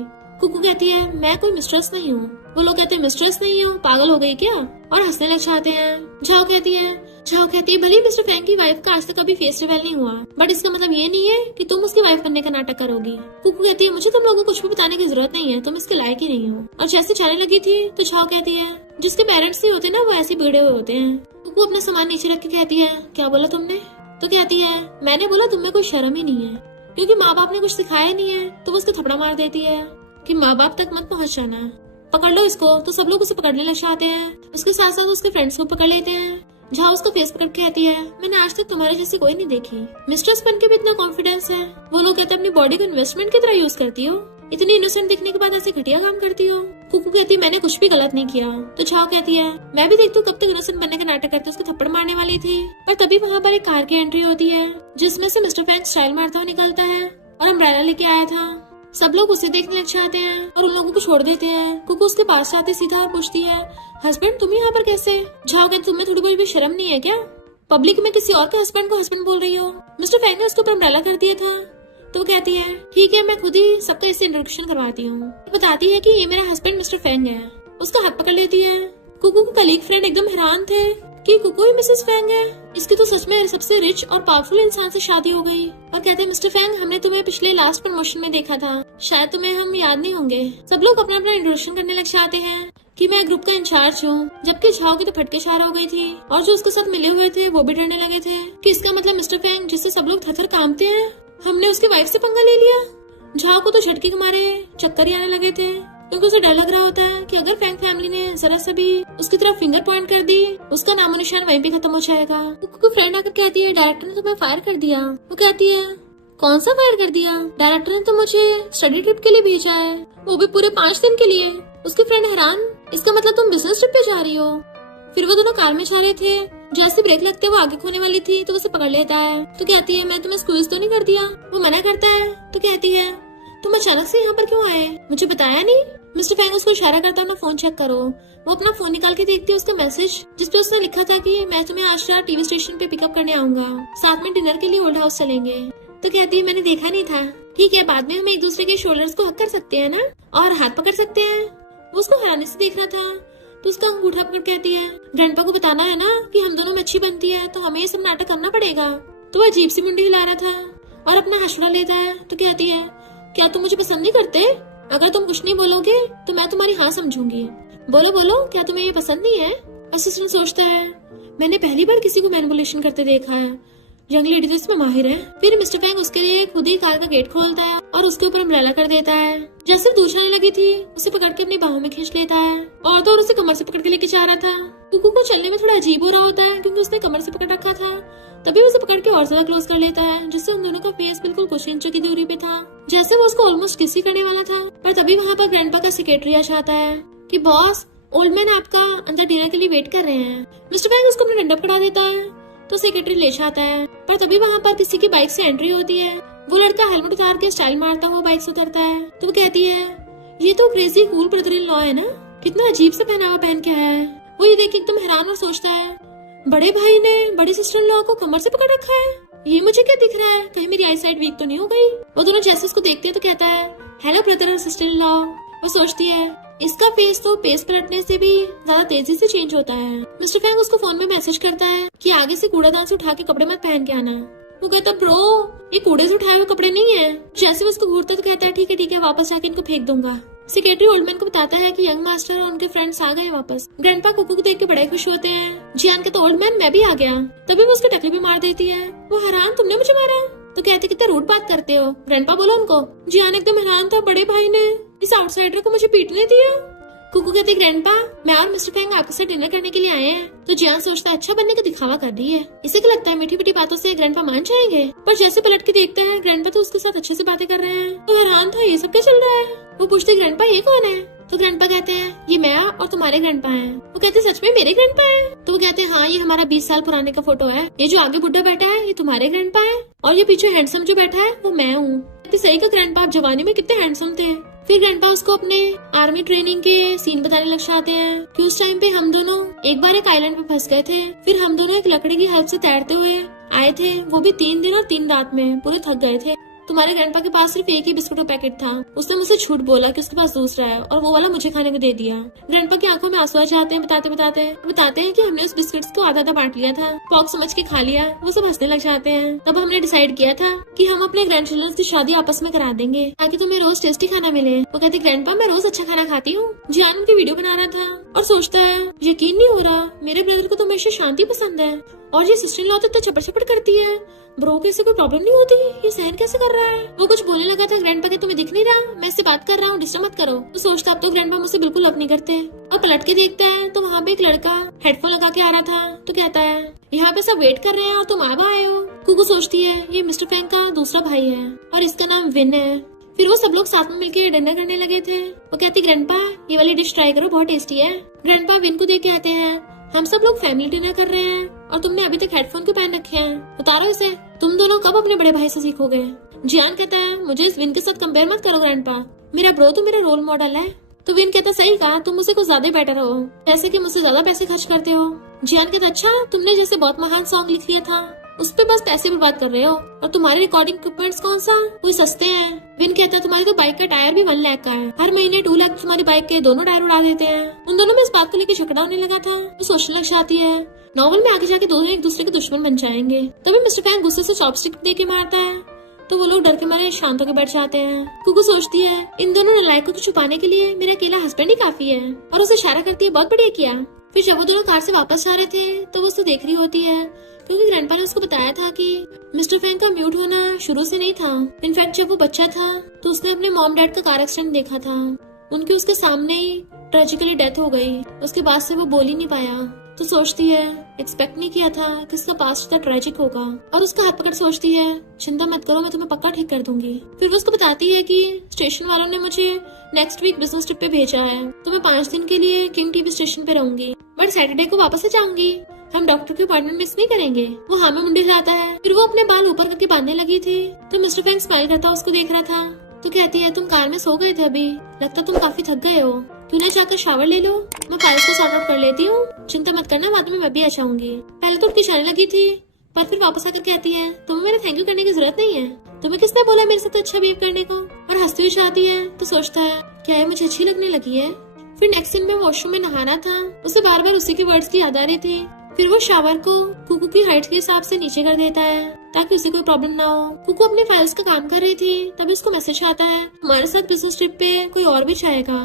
कुकू कहती है मैं कोई मिस्ट्रेस नहीं हूँ। वो लोग कहते हैं मिस्ट्रेस नहीं हो, पागल हो गई क्या, और हंसने लग जाते हैं। झाओ कहती है भले मिस्टर फैंग की वाइफ का आज तक कभी फेस्टिवल नहीं हुआ, बट इसका मतलब ये नहीं है कि तुम उसकी वाइफ बनने का नाटक करोगी। कुकू कहती है मुझे तुम लोगों को कुछ भी बताने की जरूरत नहीं है, तुम इसके लायक ही नहीं हो। और जैसे जाने लगी थी तो झाओ कहती है जिसके पेरेंट्स नहीं होते ना वो ऐसे बिगड़े हुए होते हैं। कुकू अपना सामान नीचे रख के कहती है क्या बोला तुमने। तो कहती है मैंने बोला तुम्हें कोई शर्म ही नहीं है, क्योंकि माँ बाप ने कुछ सिखाया नहीं है। तो वो उसको थपड़ा मार देती है कि माँ बाप तक मत पहुँच जाना, पकड़ लो इसको। तो सब लोग उसे पकड़ने लग जाते हैं, उसके साथ साथ उसके फ्रेंड्स को पकड़ लेते हैं। जहाँ उसका फेस पकड़ के कहती है मैंने आज तक तुम्हारे जैसे कोई नहीं देखी, मिस्ट्रेस बन के भी इतना कॉन्फिडेंस है। वो लोग कहते हैं अपनी बॉडी को इन्वेस्टमेंट की तरह यूज करती हो, इतनी इनोसेंट दिखने के बाद ऐसे घटिया काम करती हो। कुकू कहती है मैंने कुछ भी गलत नहीं किया। तो झाओ कहती है मैं भी देखती हूँ कब तक इनोसेंट बनने का नाटक करते, उसको थप्पड़ मारने वाली थी। पर तभी वहाँ पर एक कार की एंट्री होती है जिसमें से मिस्टर फैंग स्टाइल मारता हुआ निकलता है और अम्ब्रेला लेके आया था। सब लोग उसे देखने लग जाते हैं और उन लोगों को छोड़ देते हैं। कुकू उसके पास जाते सीधा और पूछती है हस्बैंड तुम यहाँ पर कैसे। झाओ कहती तुम्हें थोड़ी बहुत भी शर्म नहीं है क्या, पब्लिक में किसी और के हस्बैंड को हस्बैंड बोल रही हो। मिस्टर फैंग ने उसको अम्ब्रेला कर दिया था। तो कहती है ठीक है मैं खुद ही सबका इससे इंट्रोडक्शन करवाती हूँ। बताती है कि ये मेरा हस्बैंड मिस्टर फैंग है, उसका हाथ पकड़ लेती है। कुकू के कलीग फ्रेंड एकदम हैरान थे कि कुकू ही मिसेस फैंग है, इसकी तो सच में सबसे रिच और पावरफुल इंसान से शादी हो गई। और कहते हैं मिस्टर फैंग हमने तुम्हें पिछले लास्ट प्रमोशन में देखा था, शायद तुम्हें हम याद नहीं होंगे। सब लोग अपना अपना इंट्रोडक्शन करने लग जाते हैं कि मैं ग्रुप का इंचार्ज हूँ, जबकि झाओ की तो फटके शार हो गई थी और जो उसके साथ मिले हुए थे वो भी डरने लगे थे कि इसका मतलब मिस्टर फैंग जिससे सब लोग थर-थर कांपते हैं हमने उसकी वाइफ से पंगा ले लिया। झाओ को तो झटके के मारे चक्कर ही आने लगे थे, क्योंकि उसे डर लग रहा होता है कि अगर फैंग फैमिली ने जरा सा भी उसकी तरफ फिंगर पॉइंट कर दी उसका नामो निशान वहीं पे खत्म हो जाएगा। कुकू फ्रेंड आकर कहती है डायरेक्टर ने तुम्हें फायर कर दिया। वो कहती है कौन सा फायर कर दिया, डायरेक्टर ने तो मुझे स्टडी ट्रिप के लिए भेजा है, वो भी पूरे 5 दिन के लिए। उसके फ्रेंड हैरान इसका मतलब तुम बिजनेस ट्रिप पे जा रही हो। फिर वो दोनों कार में जा रहे थे, जैसे ब्रेक लगते वो आगे खोने वाली थी तो उसे पकड़ लेता है। तो कहती है मैं तुम्हें स्क्वीज तो नहीं कर दिया। वो मना करता है। तो कहती है तुम अचानक से यहाँ पर क्यों आए, मुझे बताया नहीं। मिस्टर फैंग उसको इशारा करता है अपना फोन चेक करो। वो अपना फोन निकाल के देखती है उसका मैसेज जिसपे उसने लिखा था कि मैं तुम्हें आज रात टीवी स्टेशन पे पिकअप करने आऊंगा, साथ में डिनर के लिए ओल्ड हाउस चलेंगे। तो कहती है मैंने देखा नहीं था, ठीक है बाद में हम एक दूसरे के शोल्डर्स को हक कर सकते हैं ना, और हाथ पकड़ सकते हैं। वो उसको हैरानी से देख रहा था तो उसका अंगूठा पकड़ कहती है ग्रैंडपा को बताना है ना कि हम दोनों में अच्छी बनती है, तो हमें ये सब नाटक करना पड़ेगा। तो वह अजीब सी मुंडी हिला रहा था और अपना हंसुड़ा लेता है। तो कहती है क्या तुम मुझे पसंद नहीं करते, अगर तुम कुछ नहीं बोलोगे तो मैं तुम्हारी हाँ समझूंगी, बोलो बोलो क्या तुम्हें ये पसंद नहीं है। असिस्टेंट सोचता है मैंने पहली बार किसी को मैनिपुलेशन करते देखा है, यंग लेडी तो इसमें माहिर है। फिर मिस्टर फैंग उसके लिए खुद ही कार का गेट खोलता है और उसके ऊपर अम्ब्रेला कर देता है। जैसे दूर जाने लगी थी उसे पकड़ के अपनी बाहों में खींच लेता है और तो उसे कमर से पकड़ के लेके जा रहा था। कुकू को चलने में थोड़ा अजीब हो रहा होता है क्योंकि उसने कमर से पकड़ रखा था। तभी उसे पकड़ के और ज्यादा क्लोज कर लेता है जिससे उन दोनों का फेस बिल्कुल कुछ इंचों की दूरी पे था। जैसे वो उसको ऑलमोस्ट किस ही करने वाला था, पर तभी वहाँ पर ग्रैंडपा का सेक्रेटरी आ जाता है कि बॉस, ओल्ड मैन आपका अंदर डिनर के लिए वेट कर रहे हैं। मिस्टर फैंग उसको अपना डंडा पकड़ा देता है तो सेक्रेटरी ले जाता है, पर तभी वहाँ पर किसी की बाइक से एंट्री होती है। वो लड़का हेलमेट उतार के स्टाइल मारता हुआ बाइक से उतरता है। तो वो कहती है, ये तो crazy cool brother in law है ना, कितना अजीब सा पहनावा पहन के आया है। वो ये देख एकदम हैरान और सोचता है, बड़े भाई ने बड़ी सिस्टर इन लॉ को कमर से पकड़ रखा है, ये मुझे क्या दिख रहा है, कहीं मेरी आई साइड वीक तो नहीं हो गई। वो दोनों जैसे उसको देखते हैं तो कहता है, हेलो ब्रदर और सिस्टर इन लॉ। वो सोचती है, इसका फेस तो पेस्ट पलटने से भी ज्यादा तेजी से चेंज होता है। मिस्टर फैंग उसको फोन में मैसेज करता है कि आगे से कूड़ादान से उठा के कपड़े मत पहन के आना। वो कहता, ब्रो ये कूड़े से उठाए हुए कपड़े नहीं है। जैसे वो उसको घूरता तो कहता है, ठीक है वापस जाके इनको फेंक दूंगा। सेक्रेटरी ओल्डमैन को बताता है कि यंग मास्टर और उनके फ्रेंड्स आ गए वापस। ग्रैंडपा कुकू को देख के बड़े खुश होते हैं। जियान कहता, ओल्डमैन मैं भी आ गया। तभी वो उसके टकली भी मार देती है। वो हैरान, तुमने मुझे मारा? तो कहते, कितना रूड बात करते हो। ग्रैंडपा बोला उनको। जियान एकदम हैरान था, बड़े भाई ने इस आउटसाइडर को मुझे पीटने दिया। कुकू कहते, ग्रैंडपा मैं और मिस्टर फैंग आपके साथ डिनर करने के लिए आए हैं। तो जियान सोचता है, अच्छा बनने का दिखावा कर रही है, इसे क्या लगता है मीठी मीठी बातों से ग्रैंडपा मान जाएंगे। पर जैसे पलट के देखता है ग्रैंडपा तो उसके साथ अच्छे से बातें कर रहे हैं। तो हैरान था, ये सब क्या चल रहा है। वो पूछते, ग्रैंडपा ये कौन है? तो ग्रैंडपा कहते हैं, ये मैं और तुम्हारे ग्रैंडपा हैं। वो कहते, सच में मेरे ग्रैंडपा हैं? तो वो कहते हैं, हाँ ये हमारा 20 साल पुराने का फोटो है। ये जो आगे बुड्ढा बैठा है ये तुम्हारे ग्रैंडपा है और ये पीछे हैंडसम जो बैठा है वो मैं हूँ। सही का ग्रैंडपा, आप जवानी में कितने हैंडसम थे। फिर ग्रैंडपा उसको अपने आर्मी ट्रेनिंग के सीन बताने लग जाते हैं कि उस टाइम पे हम दोनों एक बार एक आइलैंड पे फंस गए थे। फिर हम दोनों एक लकड़ी की हेल्प से तैरते हुए आए थे, वो भी 3 दिन और 3 रात में, पूरे थक गए थे। तुम्हारे ग्रैंडपा के पास सिर्फ एक ही बिस्कुट का पैकेट था। उसने मुझसे झूठ बोला कि उसके पास दूसरा है और वो वाला मुझे खाने को दे दिया। ग्रैंडपा की आंखों में आंसू आ जाते हैं। बताते हैं कि हमने उस बिस्किट्स को आधा बांट लिया था, पॉक समझ के खा लिया। वो सब हंसने लग जाते हैं। तब हमने डिसाइड किया था कि हम अपने ग्रैंड चिल्ड्रन की शादी आपस में करा देंगे ताकि तुम्हें रोज टेस्टी खाना मिले। वो कहते, ग्रैंडपा मैं रोज अच्छा खाना खाती हूँ। जियान उनकी वीडियो बना रहा था और सोचता है, यकीन नहीं हो रहा, मेरे ब्रदर को तो हमेशा शांति पसंद है और ये सिस्टर इन लॉ तो इतना चपड़ चपड़ करती है। ब्रो को इससे कोई प्रॉब्लम नहीं होती, ये सहन कैसे कर रहा है। वो कुछ बोलने लगा था। ग्रैंडपा के, तुम्हें दिख नहीं रहा, मैं इससे बात कर रहा हूँ, डिस्टर्ब मत करो। तो सोचता, अब तो ग्रैंडपा मुझसे बिल्कुल लव नहीं करते। और पलट के देखता है तो वहाँ पे एक लड़का हेडफोन लगा के आ रहा था। तो कहता है, यहाँ पे सब वेट कर रहे हैं और तुम अब आए हो। कुकू सोचती है, ये मिस्टर फैंग का दूसरा भाई है और इसका नाम विन है। फिर वो सब लोग साथ में मिलकर डिनर करने लगे थे। वो कहती, ग्रैंडपा ये वाली डिश ट्राई करो, बहुत टेस्टी है। ग्रैंडपा विन को देख के कहते हैं, हम सब लोग फैमिली डिनर कर रहे हैं और तुमने अभी तक हेडफोन क्यों पहन रखे हैं, उतारो इसे। तुम दोनों कब अपने बड़े भाई से सीखोगे। जियान कहता है, मुझे इस विन के साथ कंपेयर मत करो ग्रैंडपा, मेरा ब्रो तो मेरा रोल मॉडल है। तो विन कहता, सही कहा, तुम मुझसे कुछ ज्यादा बेटर हो, जैसे कि मुझसे ज्यादा पैसे खर्च करते हो। जियान कहता, अच्छा तुमने जैसे बहुत महान सॉन्ग लिख लिया था उस पे बस पैसे बर्बाद कर रहे हो और तुम्हारे रिकॉर्डिंग इक्विपमेंट्स कौन सा, कोई सस्ते हैं। विन कहता है, तुम्हारी तो बाइक का टायर भी 1 लाख का है, हर महीने 2 लाख तुम्हारी बाइक के दोनों टायर उड़ा देते हैं। उन दोनों में इस बात को लेकर झगड़ा होने लगा था। वो सोचने लग जाती है, नॉवल में आगे जाके दोनों एक दूसरे के दुश्मन बन जाएंगे। तभी मिस्टर फैंग गुस्से से चॉपस्टिक दे के मारता है तो वो लोग डर के मारे शांत होकर बैठ जाते हैं। कुकू सोचती है, इन दोनों नालायकों को छुपाने के लिए मेरा अकेला हस्बैंड ही काफी है, और उसे इशारा करती है, बहुत बढ़िया किया। फिर जब वो दोनों कार से वापस जा रहे थे तो वो उसको देख रही होती है क्योंकि ग्रैंडपा ने उसको बताया था कि मिस्टर फैंग का म्यूट होना शुरू से नहीं था। इनफैक्ट जब वो बच्चा था तो उसने अपने मॉम डैड का कार एक्सीडेंट देखा था, उनके उसके सामने ही ट्रेजिकली डेथ हो गई। उसके बाद से वो बोल ही नहीं पाया। तो सोचती है, एक्सपेक्ट नहीं किया था कि इसका पास्ट इतना ट्रेजिक होगा, और उसका हाथ पकड़ सोचती है, चिंता मत करो, मैं तुम्हें पक्का ठीक कर दूंगी। फिर वो उसको बताती है कि स्टेशन वालों ने मुझे नेक्स्ट वीक बिजनेस ट्रिप पे भेजा है, तो मैं 5 दिन के लिए किंग टीवी स्टेशन पे रहूंगी, बट सैटरडे को वापस से जाऊंगी, हम डॉक्टर की अपॉइंटमेंट मिस नहीं करेंगे। वो हाँ में मुंडी हिलाता है। फिर वो अपने बाल ऊपर करके बांधने लगी थी तो मिस्टर फैंग स्माइल करता उसको देख रहा था। तो कहती है, तुम कार में सो गए थे अभी, लगता तुम काफी थक गए हो, क्यों ना जाकर शावर ले लो, मैं फाइल्स को सॉर्ट आउट कर लेती हूँ, चिंता मत करना, बाद में मैं भी आ जाऊंगी। पहले तो उठकी जाने लगी थी पर फिर वापस आकर कहती है, तुम्हें मेरे थैंक यू करने की जरूरत नहीं है, तुम्हें किसने बोला मेरे साथ अच्छा बिहेव करने को। और हंसती हुई जाती है तो सोचता है, क्या ये मुझे अच्छी लगने लगी है। फिर नेक्स्ट दिन में वॉशरूम में नहाना था, उसे बार बार उसी के वर्ड्स की याद आ रही थी। फिर वो शावर को कुकू की हाइट के हिसाब से नीचे कर देता है ताकि उसे कोई प्रॉब्लम ना हो। कुकू अपने फाइल्स का काम कर रही थी तभी उसको मैसेज आता है, हमारे साथ बिजनेस ट्रिप पे कोई और भी जाएगा।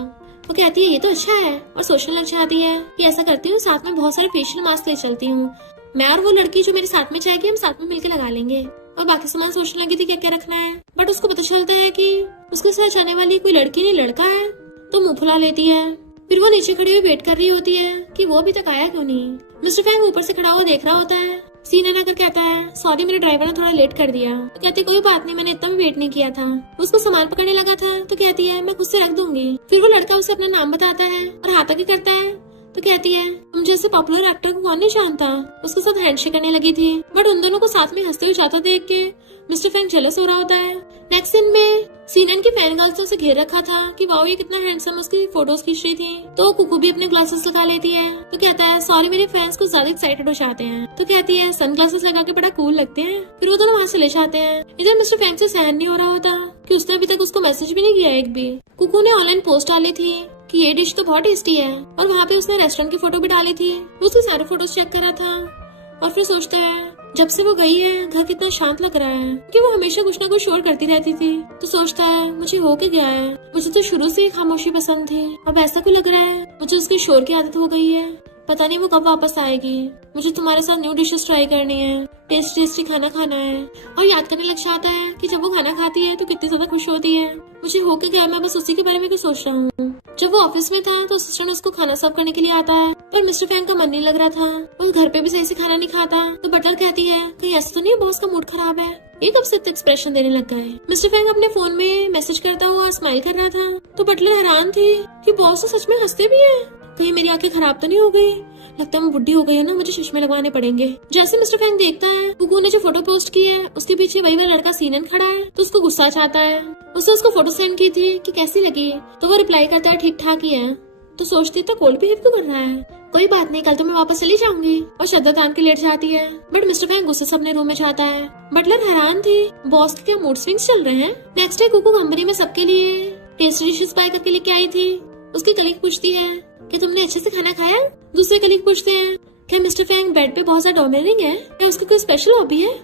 वो कहती है, ये तो अच्छा है, और सोचने लग जाती है कि ऐसा करती हूँ साथ में बहुत सारे फेशियल मास्क ले चलती हूँ, मैं और वो लड़की जो मेरे साथ में जाएगी हम साथ में मिलकर लगा लेंगे। और बाकी सामान सोचने लगी थी क्या क्या रखना है, बट उसको पता चलता है कि उसके साथ जाने वाली कोई लड़की नहीं लड़का है, तो मुंह फुला लेती है। फिर वो नीचे खड़ी हुई वेट कर रही होती है कि वो अभी तक आया क्यों नहीं। मिस्टर फैंग ऊपर से खड़ा हुआ देख रहा होता है। सीनियर आकर कहता है सॉरी मेरे ड्राइवर ने थोड़ा लेट कर दिया। तो कहती कोई बात नहीं, मैंने इतना भी वेट नहीं किया था। उसको सामान पकड़ने लगा था तो कहती है मैं खुद से रख दूंगी। फिर वो लड़का उसे अपना नाम बताता है और हाथ आगे करता है तो कहती है हम जैसे पॉपुलर एक्टर को कौन नहीं जानता। उसके साथ हैंडशेक करने लगी थी, बट उन दोनों को साथ में हंसते हुए जाता देख के मिस्टर फैंग जेलस हो रहा होता है। नेक्स्ट सीन में सीनन की फैन गर्ल्स उसे घेर रखा था कि वाओ ये कितना हैंडसम, उसकी फोटोज खींच रही थी। तो कुकू भी अपने ग्लासेस लगा लेती है तो कहता है सॉरी मेरे फैंस को ज्यादा एक्साइटेड हो जाते हैं। तो कहती है सन ग्लासेस लगा के बड़ा कूल लगते हैं। फिर वो दोनों वहाँ से ले जाते हैं। इधर मिस्टर फैंग से सहन नहीं हो रहा होता कि उसने अभी तक उसको मैसेज भी नहीं किया एक भी। कुकू ने ऑनलाइन पोस्ट डाली थी कि ये डिश तो बहुत टेस्टी है, और वहाँ पे उसने रेस्टोरेंट की फोटो भी डाली थी। वो उसके सारे फोटोज चेक कर रहा था और फिर सोचता है जब से वो गई है घर कितना शांत लग रहा है, कि वो हमेशा कुछ ना कुछ शोर करती रहती थी। तो सोचता है मुझे हो के गया है, मुझे तो शुरू से ही खामोशी पसंद थी, अब ऐसा क्यों लग रहा है मुझे उसके शोर की आदत हो गई है। पता नहीं वो कब वापस आएगी। मुझे तुम्हारे साथ न्यू डिशेस ट्राई करनी है, टेस्टी खाना खाना है। और याद करने लग जाता है कि जब वो खाना खाती है तो कितनी ज्यादा खुश होती है। मुझे हो के गया, मैं बस उसी के बारे में कुछ सोच रहा हूँ। जब वो ऑफिस में था तो असिस्टेंट उसको खाना सर्व करने के लिए आता है, पर मिस्टर फैंग का मन नहीं लग रहा था। वो घर पे भी सही से खाना नहीं खाता। तो बटलर कहती है कहीं ऐसा तो नहीं बॉस का मूड खराब है, ये कब से एक्सप्रेशन देने लग गए। मिस्टर फैंग अपने फोन में मैसेज करता हुआ स्माइल कर रहा था। तो बटलर हैरान थी कि बॉस तो सच में हंसते भी है, कहीं मेरी आंखें खराब तो नहीं हो गई। लगता है मैं बुढ़ी हो गई हूँ ना, मुझे चश्मे लगवाने पड़ेंगे। जैसे मिस्टर फैंग देखता है कुकू ने जो फोटो पोस्ट की है उसके पीछे वही वाला लड़का सीनन खड़ा है, तो उसको गुस्सा आता है। उसने उसको फोटो सेंड की थी कि कैसी लगी, तो वो रिप्लाई करता है ठीक ठाक ही है। तो सोचती तो कोल्ड बिहेव क्यों कर रहा है, कोई बात नहीं कल तो मैं वापस चली जाऊंगी, और श्रद्धा तान के लेट जाती है। बट मिस्टर फैंग गुस्से से अपने रूम में जाता है। बटलर हैरान थी बॉस के क्या मूड स्विंग्स चल रहे हैं। नेक्स्ट डे कुकू कंपनी में सबके लिए टेस्टी डिशेस बाय करके लेके आई थी। उसकी कलीग पूछती है कि तुमने अच्छे से खाना खाया। दूसरे कलीग पूछते हैं क्या मिस्टर फैंग बेड पे बहुत ज्यादा डोमिनेटिंग है, क्या उसकी कोई स्पेशल हॉबी है,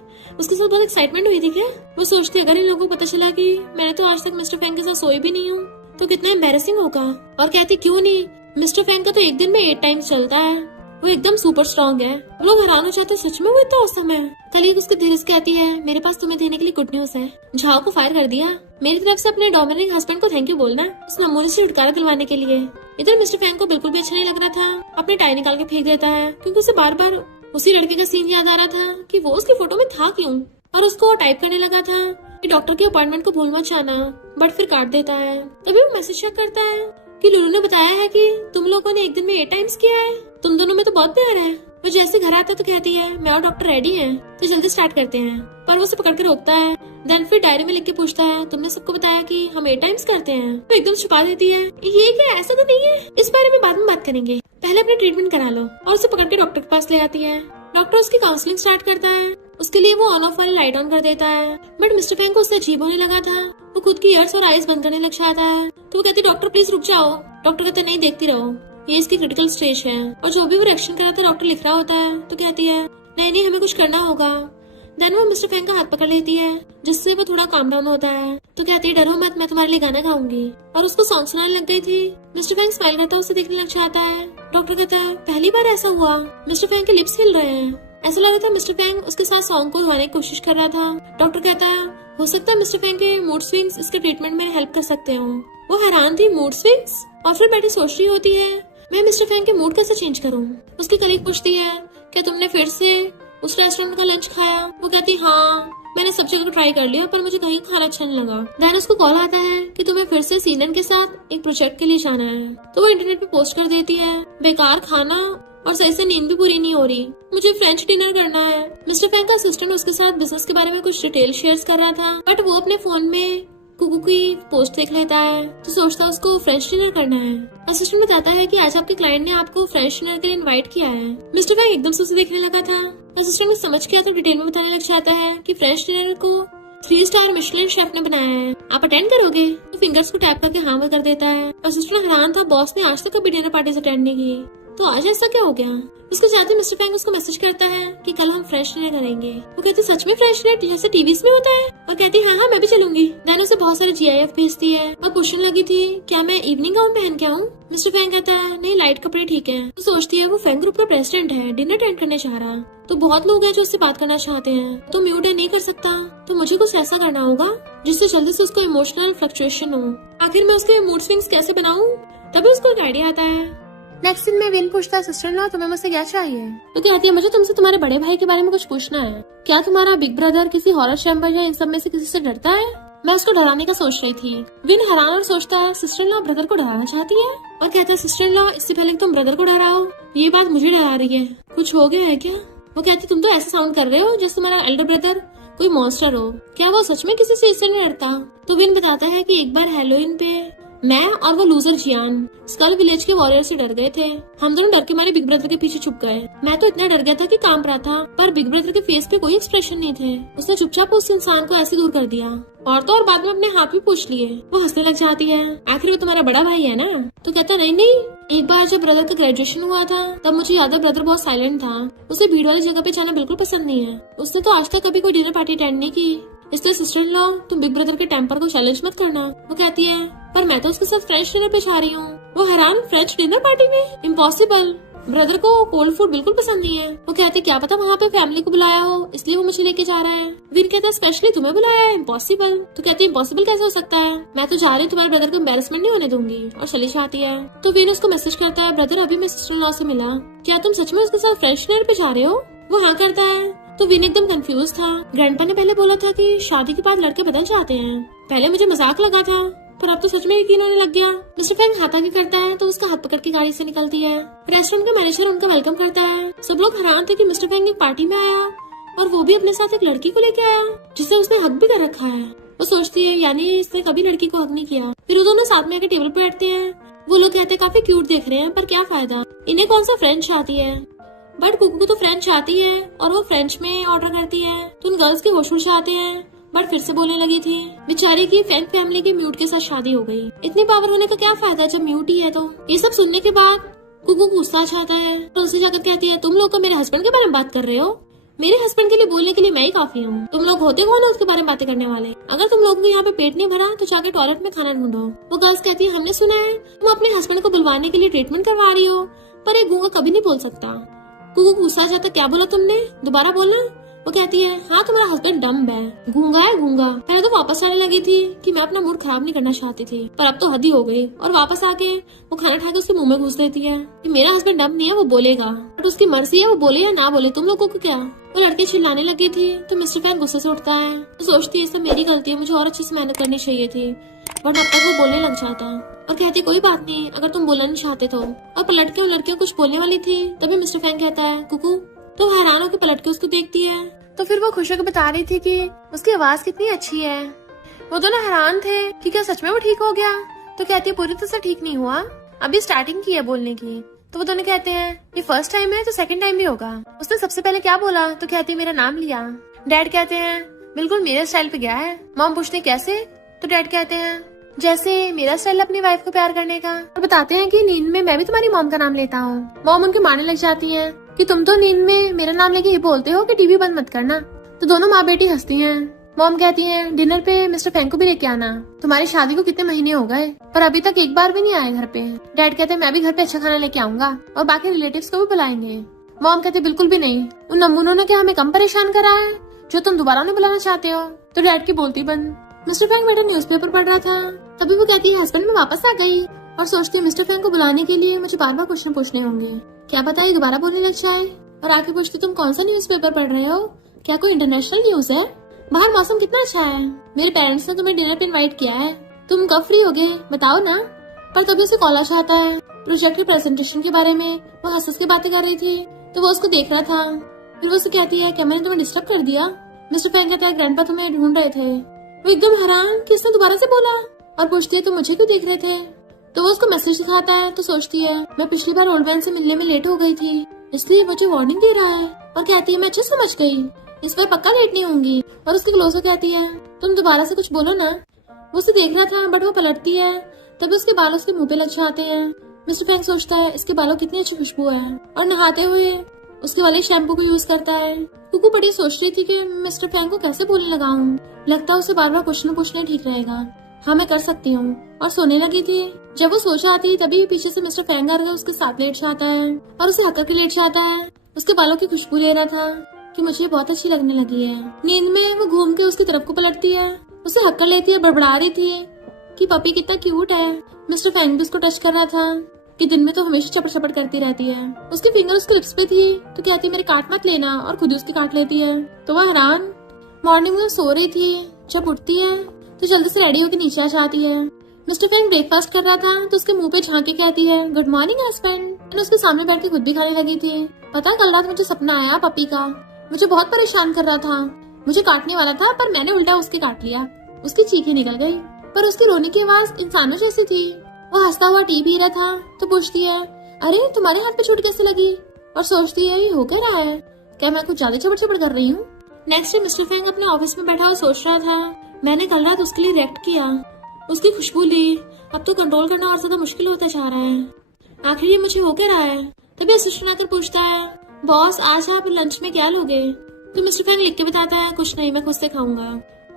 उसके साथ बहुत एक्साइटमेंट हुई थी क्या। वो सोचती अगर इन लोगों को पता चला कि मैंने तो आज तक मिस्टर फैंग के साथ सोई भी नहीं हूँ तो कितना एम्बैरेसिंग होगा। और कहती क्यों नहीं, मिस्टर फैंग का तो एक दिन में 8 टाइम्स चलता है, वो एकदम सुपर स्ट्रॉन्ग है। लोग हैरान हो जाते सच में वो इतना औसम है। कलीग उसके धीरे से कहती है मेरे पास तुम्हें देने के लिए गुड न्यूज है, झाओ को फायर कर दिया। मेरी तरफ से अपने डोमिनेटिंग हस्बैंड को थैंक यू बोलना उस नमूने से छुटकारा दिलवाने के लिए। इधर मिस्टर फैंग को बिल्कुल भी अच्छा नहीं लग रहा था, अपने टाई निकाल के फेंक देता है क्योंकि उसे बार बार उसी लड़के का सीन याद आ रहा था कि वो उसकी फोटो में था क्यों। और उसको टाइप करने लगा था कि डॉक्टर के अपॉइंटमेंट को भूल मत जाना, बट फिर काट देता है। तभी वो मैसेज चेक करता है कि लुलू ने बताया है कि तुम लोगों ने एक दिन में 8 टाइम्स किया है, तुम दोनों में तो बहुत प्यार है। वो जैसे घर आता तो कहती है मैं और डॉक्टर रेडी हैं, तो जल्दी स्टार्ट करते हैं। पर वो उसे पकड़ के रोकता है। देन फिर डायरी में लिख के पूछता है तुमने सबको बताया कि हम 8 टाइम्स करते हैं। तो एकदम छुपा देती है ये क्या ऐसा तो नहीं है, इस बारे में बाद में बात करेंगे, पहले अपने ट्रीटमेंट करा लो। और उसे पकड़ के डॉक्टर के पास ले आती है। डॉक्टर उसकी काउंसलिंग स्टार्ट करता है। उसके लिए वो ऑन ऑफ वाली लाइट ऑन कर देता है। बट मिस्टर फैंग को उससे अजीब होने लगा था। वो खुद की ईयर्स और आईज बंद करने लग जाता है। तो वो कहती डॉक्टर प्लीज रुक जाओ। डॉक्टर कहते नहीं देखती रहो, ये इसकी क्रिटिकल स्टेज है। और जो भी वो रिएक्शन कर रहा था डॉक्टर लिख रहा होता है। तो कहती है नहीं हमें कुछ करना होगा। देन वो मिस्टर फैंग का हाथ पकड़ लेती है जिससे वो थोड़ा काम डाउन होता है। तो कहती है डरो मत, मैं तुम्हारे लिए गाना गाऊंगी। और उसको सॉन्ग सुनाने लग गई थी। मिस्टर फैंग स्माइल करता उसे देखने लग जाता है। डॉक्टर कहता है पहली बार ऐसा हुआ। मिस्टर फैंग के लिप्स हिल रहे हैं, ऐसा लग रहा था मिस्टर फैंग उसके साथ सॉन्ग को गाने की कोशिश कर रहा था। डॉक्टर कहता है हो सकता है मिस्टर फैंग के मूड स्विंग्स इसके ट्रीटमेंट में हेल्प कर सकते हो। वो हैरान थी मूड स्विंग्स, और फिर बैठी सोच रही होती है मैं मिस्टर फैंग के मूड कैसे चेंज करूँ। उसकी कलीग पूछती है क्या तुमने फिर से उस रेस्टोरेंट का लंच खाया। वो कहती हाँ मैंने सब जगह ट्राई कर लिया पर मुझे कहीं खाना अच्छा नहीं लगा। देन उसको कॉल आता है कि तुम्हें फिर से सीनन के साथ एक प्रोजेक्ट के लिए जाना है। तो वो इंटरनेट पे पोस्ट कर देती है बेकार खाना और सही से नींद भी पूरी नहीं हो रही, मुझे फ्रेंच डिनर करना है। मिस्टर फैंग का असिस्टेंट उसके साथ बिजनेस के बारे में कुछ डिटेल शेयर कर रहा था, बट वो अपने फोन में कुकू की पोस्ट देख लेता है। तो सोचता है उसको फ्रेंच डिनर करना है। असिस्टेंट बताता है कि आज आपके क्लाइंट ने आपको फ्रेंच डिनर के लिए इनवाइट किया है। मिस्टर फैंग एकदम से उसे देखने लगा था। असिस्टेंट ने समझ किया तो डिटेल में बताने लग जाता है कि फ्रेंच डिनर को 3 स्टार मिशेलिन शेफ ने बनाया है, आप अटेंड करोगे। तो फिंगर्स को टैप करके हाँ कर देता है। असिस्टेंट हैरान था, बॉस ने आज तक कभी डिनर पार्टी अटेंड नहीं की। तो आज ऐसा क्या हो गया? उसको जाते मिस्टर फैंग उसको मैसेज करता है कि कल हम फ्रेश डिनर करेंगे। वो कहती सच में फ्रेश डिनर जैसे टीवीज में होता है? और कहती हाँ मैं भी चलूंगी। दैन उसे बहुत सारे GIF भेजती है और पूछने लगी थी क्या मैं इवनिंग गाउन पहन के आऊँ? मिस्टर फैंग कहता है नहीं लाइट कपड़े ठीक है। तो सोचती है वो फैंग ग्रुप का प्रेसिडेंट है, डिनर अटेंड करने चाह रहा, तो बहुत लोग हैं जो उससे बात करना चाहते हैं, तो म्यूट नहीं कर सकता, तो मुझे कुछ ऐसा करना होगा जिससे जल्दी से उसको इमोशनल फ्लक्चुएशन हो। आखिर मैं उसके मूड स्विंग्स कैसे बनाऊं? तभी उसको एक आइडिया आता है। नेक्स्ट दिन में विन पूछता है सिस्टर इन लॉ तुम्हें मुझसे क्या चाहिए? तो कहती है मुझे तुमसे तुम्हारे बड़े भाई के बारे में कुछ पूछना है। क्या तुम्हारा बिग ब्रदर किसी हॉरर चैम्बर या इन सब में से किसी से डरता है? मैं उसको डराने का सोच रही थी। विन हैरान और सोचता है सिस्टर इन लॉ ब्रदर को डराना चाहती है और कहता है सिस्टर इन लॉ इससे पहले तुम ब्रदर को डराओ, ये बात मुझे डरा रही है, कुछ हो गया है क्या? वो कहती तुम तो ऐसा साउंड कर रहे हो जैसे तुम्हारा एल्डर ब्रदर कोई मॉन्स्टर हो, क्या वो सच में किसी चीज से नहीं डरता? तो विन बताता है कि एक बार हैलोवीन पे मैं और वो लूजर जियान स्कल विलेज के वॉरियर से डर गए थे। हम दोनों डर के मारे बिग ब्रदर के पीछे छुप गए। मैं तो इतना डर गया था कि कांप रहा था, पर बिग ब्रदर के फेस पे कोई एक्सप्रेशन नहीं थे। उसने चुपचाप उस इंसान को ऐसे दूर कर दिया और तो और बाद में अपने हाथ भी पूछ लिए। वो हंसने लग जाती है, आखिर वो तुम्हारा बड़ा भाई है ना? तो कहता नहीं, एक बार जब ब्रदर का ग्रेजुएशन हुआ था तब मुझे याद है ब्रदर बहुत साइलेंट था, उसे भीड़ वाली जगह पे जाना बिल्कुल पसंद नहीं है। उसने तो आज तक कभी कोई डिनर पार्टी अटेंड नहीं की, इसलिए सिस्टर इन लॉ तुम बिग ब्रदर के टेम्पर को चैलेंज मत करना। वो कहती है पर मैं तो उसके साथ फ्रेंच डिनर पे जा रही हूँ। वो हैरान, फ्रेंच डिनर पार्टी में? इम्पॉसिबल, ब्रदर को कोल्ड फूड बिल्कुल पसंद नहीं है। वो कहती क्या पता वहाँ पे फैमिली को बुलाया हो इसलिए वो मुझे लेके जा रहा है। विन कहता है स्पेशली तुम्हें बुलाया है, इम्पॉसिबल। तो कहती है इम्पॉसिबल कैसे हो सकता है, मैं तो जा रही तुम्हारे ब्रदर को एम्बैरेसमेंट नहीं होने दूंगी, और चली जाती है। तो विन उसको मैसेज करता है ब्रदर अभी मैं सिस्टर इन लॉ से मिला, क्या तुम सच में उसके साथ फ्रेंच डिनर पे जा रहे हो? वो हाँ करता है। तो विन एकदम कंफ्यूज था। ग्रैंडपा ने पहले बोला था कि शादी के बाद लड़के बदल जाते हैं, पहले मुझे मजाक लगा था पर अब तो सच में यकीन होने लग गया। मिस्टर फैंग हाथ आगे करता है तो उसका हाथ पकड़ के गाड़ी से निकलती है। रेस्टोरेंट का मैनेजर उनका वेलकम करता है। सब लोग हैरान थे कि मिस्टर फैंग एक पार्टी में आया और वो भी अपने साथ एक लड़की को लेके आया जिसे उसने हक भी कर रखा है। वो सोचती है यानी इसने कभी लड़की को हक नहीं किया। फिर वो दोनों साथ में आके टेबल पे बैठते हैं। वो लोग कहते हैं काफी क्यूट देख रहे हैं पर क्या फायदा, इन्हें कौन सा फ्रेंच आती है। बट कुकू को तो फ्रेंच आती है और वो फ्रेंच में ऑर्डर करती है तो उन गर्ल्स के होश आते हैं। बट फिर से बोलने लगी थी। बेचारी की फैंग फैमिली के म्यूट के साथ शादी हो गई, इतनी पावर होने का क्या फायदा जब म्यूट ही है। तो ये सब सुनने के बाद कुकू गुस्सा चाहता है तो उसे जाकर कहती है तुम लोग का मेरे हस्बैंड के बारे में बात कर रहे हो, मेरे हस्बैंड के लिए बोलने के लिए मैं ही काफी हूँ, तुम लोग होते कौन है उसके बारे में बातें करने वाले? अगर तुम लोगों को यहाँ पे पेट नहीं भरा तो जाके टॉयलेट में खाना ढूंढो। वो गर्ल्स कहती है हमने सुना है तुम अपने हस्बैंड को बुलवाने के लिए ट्रीटमेंट करवा रही हो, पर एक गूंगा कभी नहीं बोल सकता। कुकू गुस्सा जाता क्या बोला तुमने, दोबारा बोलना। वो कहती है हाँ तुम्हारा हस्बैंड डम्ब है, गूंगा है गूंगा। पहले तो वापस आने लगी थी कि मैं अपना मूड खराब नहीं करना चाहती थी, पर अब तो हद ही हो गई और वापस आके वो खाना खा के उसके मुंह में घुस देती है कि मेरा हस्बैंड डम्ब नहीं है, वो बोलेगा, बट उसकी मर्जी है वो बोले या ना बोले, तुम लोगों को क्या। वो लड़के चिल्लाने लगी थी तो मिस्टर फैंग गुस्से से उठता है। तो सोचती है सब मेरी गलती है, मुझे और अच्छे से मेहनत करनी चाहिए थी, बट अब तक वो बोलने लग जाता और कहती कोई बात नहीं अगर तुम बोलना नहीं चाहते तो। और पलट के वो लड़कियों कुछ बोलने वाली थी तभी मिस्टर फैंग कहता है कुकू। तो हैरान होकर पलट के उसको देखती है तो फिर वो खुशी को बता रही थी कि उसकी आवाज कितनी अच्छी है। वो दोनों हैरान थे कि क्या सच में वो ठीक हो गया। तो कहती है पूरी तरह से ठीक नहीं हुआ, अभी स्टार्टिंग की है बोलने की। तो वो दोनों कहते हैं ये फर्स्ट टाइम है तो सेकंड टाइम भी होगा। उसने सबसे पहले क्या बोला तो कहती है मेरा नाम लिया। डैड कहते हैं बिल्कुल मेरे स्टाइल पे गया है। मॉम पूछते कैसे तो डैड कहते हैं जैसे मेरा स्टाइल अपनी वाइफ को प्यार करने का। और बताते हैं कि नींद में मैं भी तुम्हारी मॉम का नाम लेता हूँ। मॉम उनके मारने लग जाती है कि तुम तो नींद में मेरा नाम लेके ये बोलते हो कि टीवी बंद मत करना। तो दोनों माँ बेटी हंसती हैं। मॉम कहती हैं डिनर पे मिस्टर फैंग को भी लेके आना, तुम्हारी शादी को कितने महीने हो गए पर अभी तक एक बार भी नहीं आए घर पे। डैड कहते हैं मैं भी घर पे अच्छा खाना लेके आऊंगा और बाकी रिलेटिव्स को भी बुलाएंगे। मॉम कहते बिल्कुल भी नहीं, उन नमूनों ने क्या हमें कम परेशान करा है जो तुम दोबारा उन्हें बुलाना चाहते हो। तो डैड की बोलती बंद। मिस्टर फैंग बेटा न्यूज़पेपर पढ़ रहा था तभी वो कहती है हस्बैंड में वापस आ गई और सोचती है मिस्टर फैंग को बुलाने के लिए मुझे बार बार क्वेश्चन पूछने होंगे, क्या पता ये दोबारा बोलने लग जाए। और आके पूछती तुम कौन सा न्यूज़पेपर पढ़ रहे हो, क्या कोई इंटरनेशनल न्यूज है? बाहर मौसम कितना अच्छा है, मेरे पेरेंट्स ने तुम्हें डिनर पे इनवाइट किया है, तुम कब फ्री होगे बताओ ना। पर तभी उसे कॉल आता है प्रोजेक्ट की प्रेजेंटेशन के बारे में। वो हंस के बातें कर रही थी तो वो उसको देख रहा था। फिर वो उसे कहती है क्या मैंने तुम्हें डिस्टर्ब कर दिया? मिस्टर फैंग कहता है ग्रैंडपा तुम्हें ढूंढ रहे थे। वो एकदम हैरान कि इसने दोबारा से बोला और पूछती है तुम मुझे क्यों देख रहे थे। तो वो उसको मैसेज दिखाता है तो सोचती है मैं पिछली बार ओल्ड मैन से मिलने में लेट हो गई थी इसलिए मुझे वार्निंग दे रहा है। और कहती है मैं अच्छे समझ गई, इस बार पक्का लेट नहीं होंगी। और उसकी क्लोज हो कहती है तुम दोबारा से कुछ बोलो ना। वो उसे देख रहा था बट वो पलटती है तभी उसके बाल उसके मुंह पे लग जाते हैं। मिस्टर फैंग सोचता है इसके बालों की कितनी अच्छी खुशबू है और नहाते हुए उसके वाले शैम्पू को यूज करता है। कुकू बड़ी सोच रही थी कि मिस्टर फैंग को कैसे बोलने लगाऊं, लगता है उसे बार बार क्वेश्चन पूछना ठीक रहेगा। हाँ मैं कर सकती हूँ। और सोने लगी थी। जब वो सो जाती तभी पीछे से मिस्टर फैंग आकर उसके साथ लेट जाता है और उसे हक के लेट जाता है। उसके बालों की खुशबू ले रहा था कि मुझे बहुत अच्छी लगने लगी है। नींद में वो घूम के उसकी तरफ को पलटती है, उसे हक कर लेती है, बड़बड़ा रही थी कि पपी कितना क्यूट है। मिस्टर फैंग भी उसको टच कर रहा था कि दिन में तो हमेशा चपड़ चपड़ करती रहती है। उसकी फिंगर उसके लिप्स पे थी तो कहती मेरे काट मत लेना, और खुद उसकी काट लेती है। तो वह हैरान। मॉर्निंग में सो रही थी, जब उठती है तो जल्दी से रेडी होकर नीचे आ जाती है। मिस्टर फैंग ब्रेकफास्ट कर रहा था तो उसके मुंह पे झांक के कहती है गुड मॉर्निंग हस्बैंड। मैंने उसके सामने बैठ के खुद भी खाने लगी थी। पता कल रात मुझे सपना आया पपी का, मुझे बहुत परेशान कर रहा था। मुझे काटने वाला था पर मैंने उल्टा उसके काट लिया। उसकी चीखें निकल गई पर उसकी रोने की आवाज इंसानों जैसी थी। वो हंसता हुआ टी पी रहा था तो पूछती है अरे तुम्हारे हाथ पे चोट कैसे लगी, और सोचती है ये हो क्या रहा है, क्या मैं कुछ ज्यादा चपड़ चपड़ कर रही हूँ। नेक्स्ट डे मिस्टर फैंग अपने ऑफिस में बैठा और सोच रहा था मैंने कल रात उसके लिए रिएक्ट किया, उसकी खुशबू ली, अब तो कंट्रोल करना और ज्यादा मुश्किल होता जा रहा है। आखिर ये मुझे हो क्या रहा है। तभी असिस्टेंट आकर पूछता है बॉस आज आप लंच में क्या लोगे। तो मिस्टर फैंग लिख के बताता है कुछ नहीं, मैं खुद से खाऊंगा।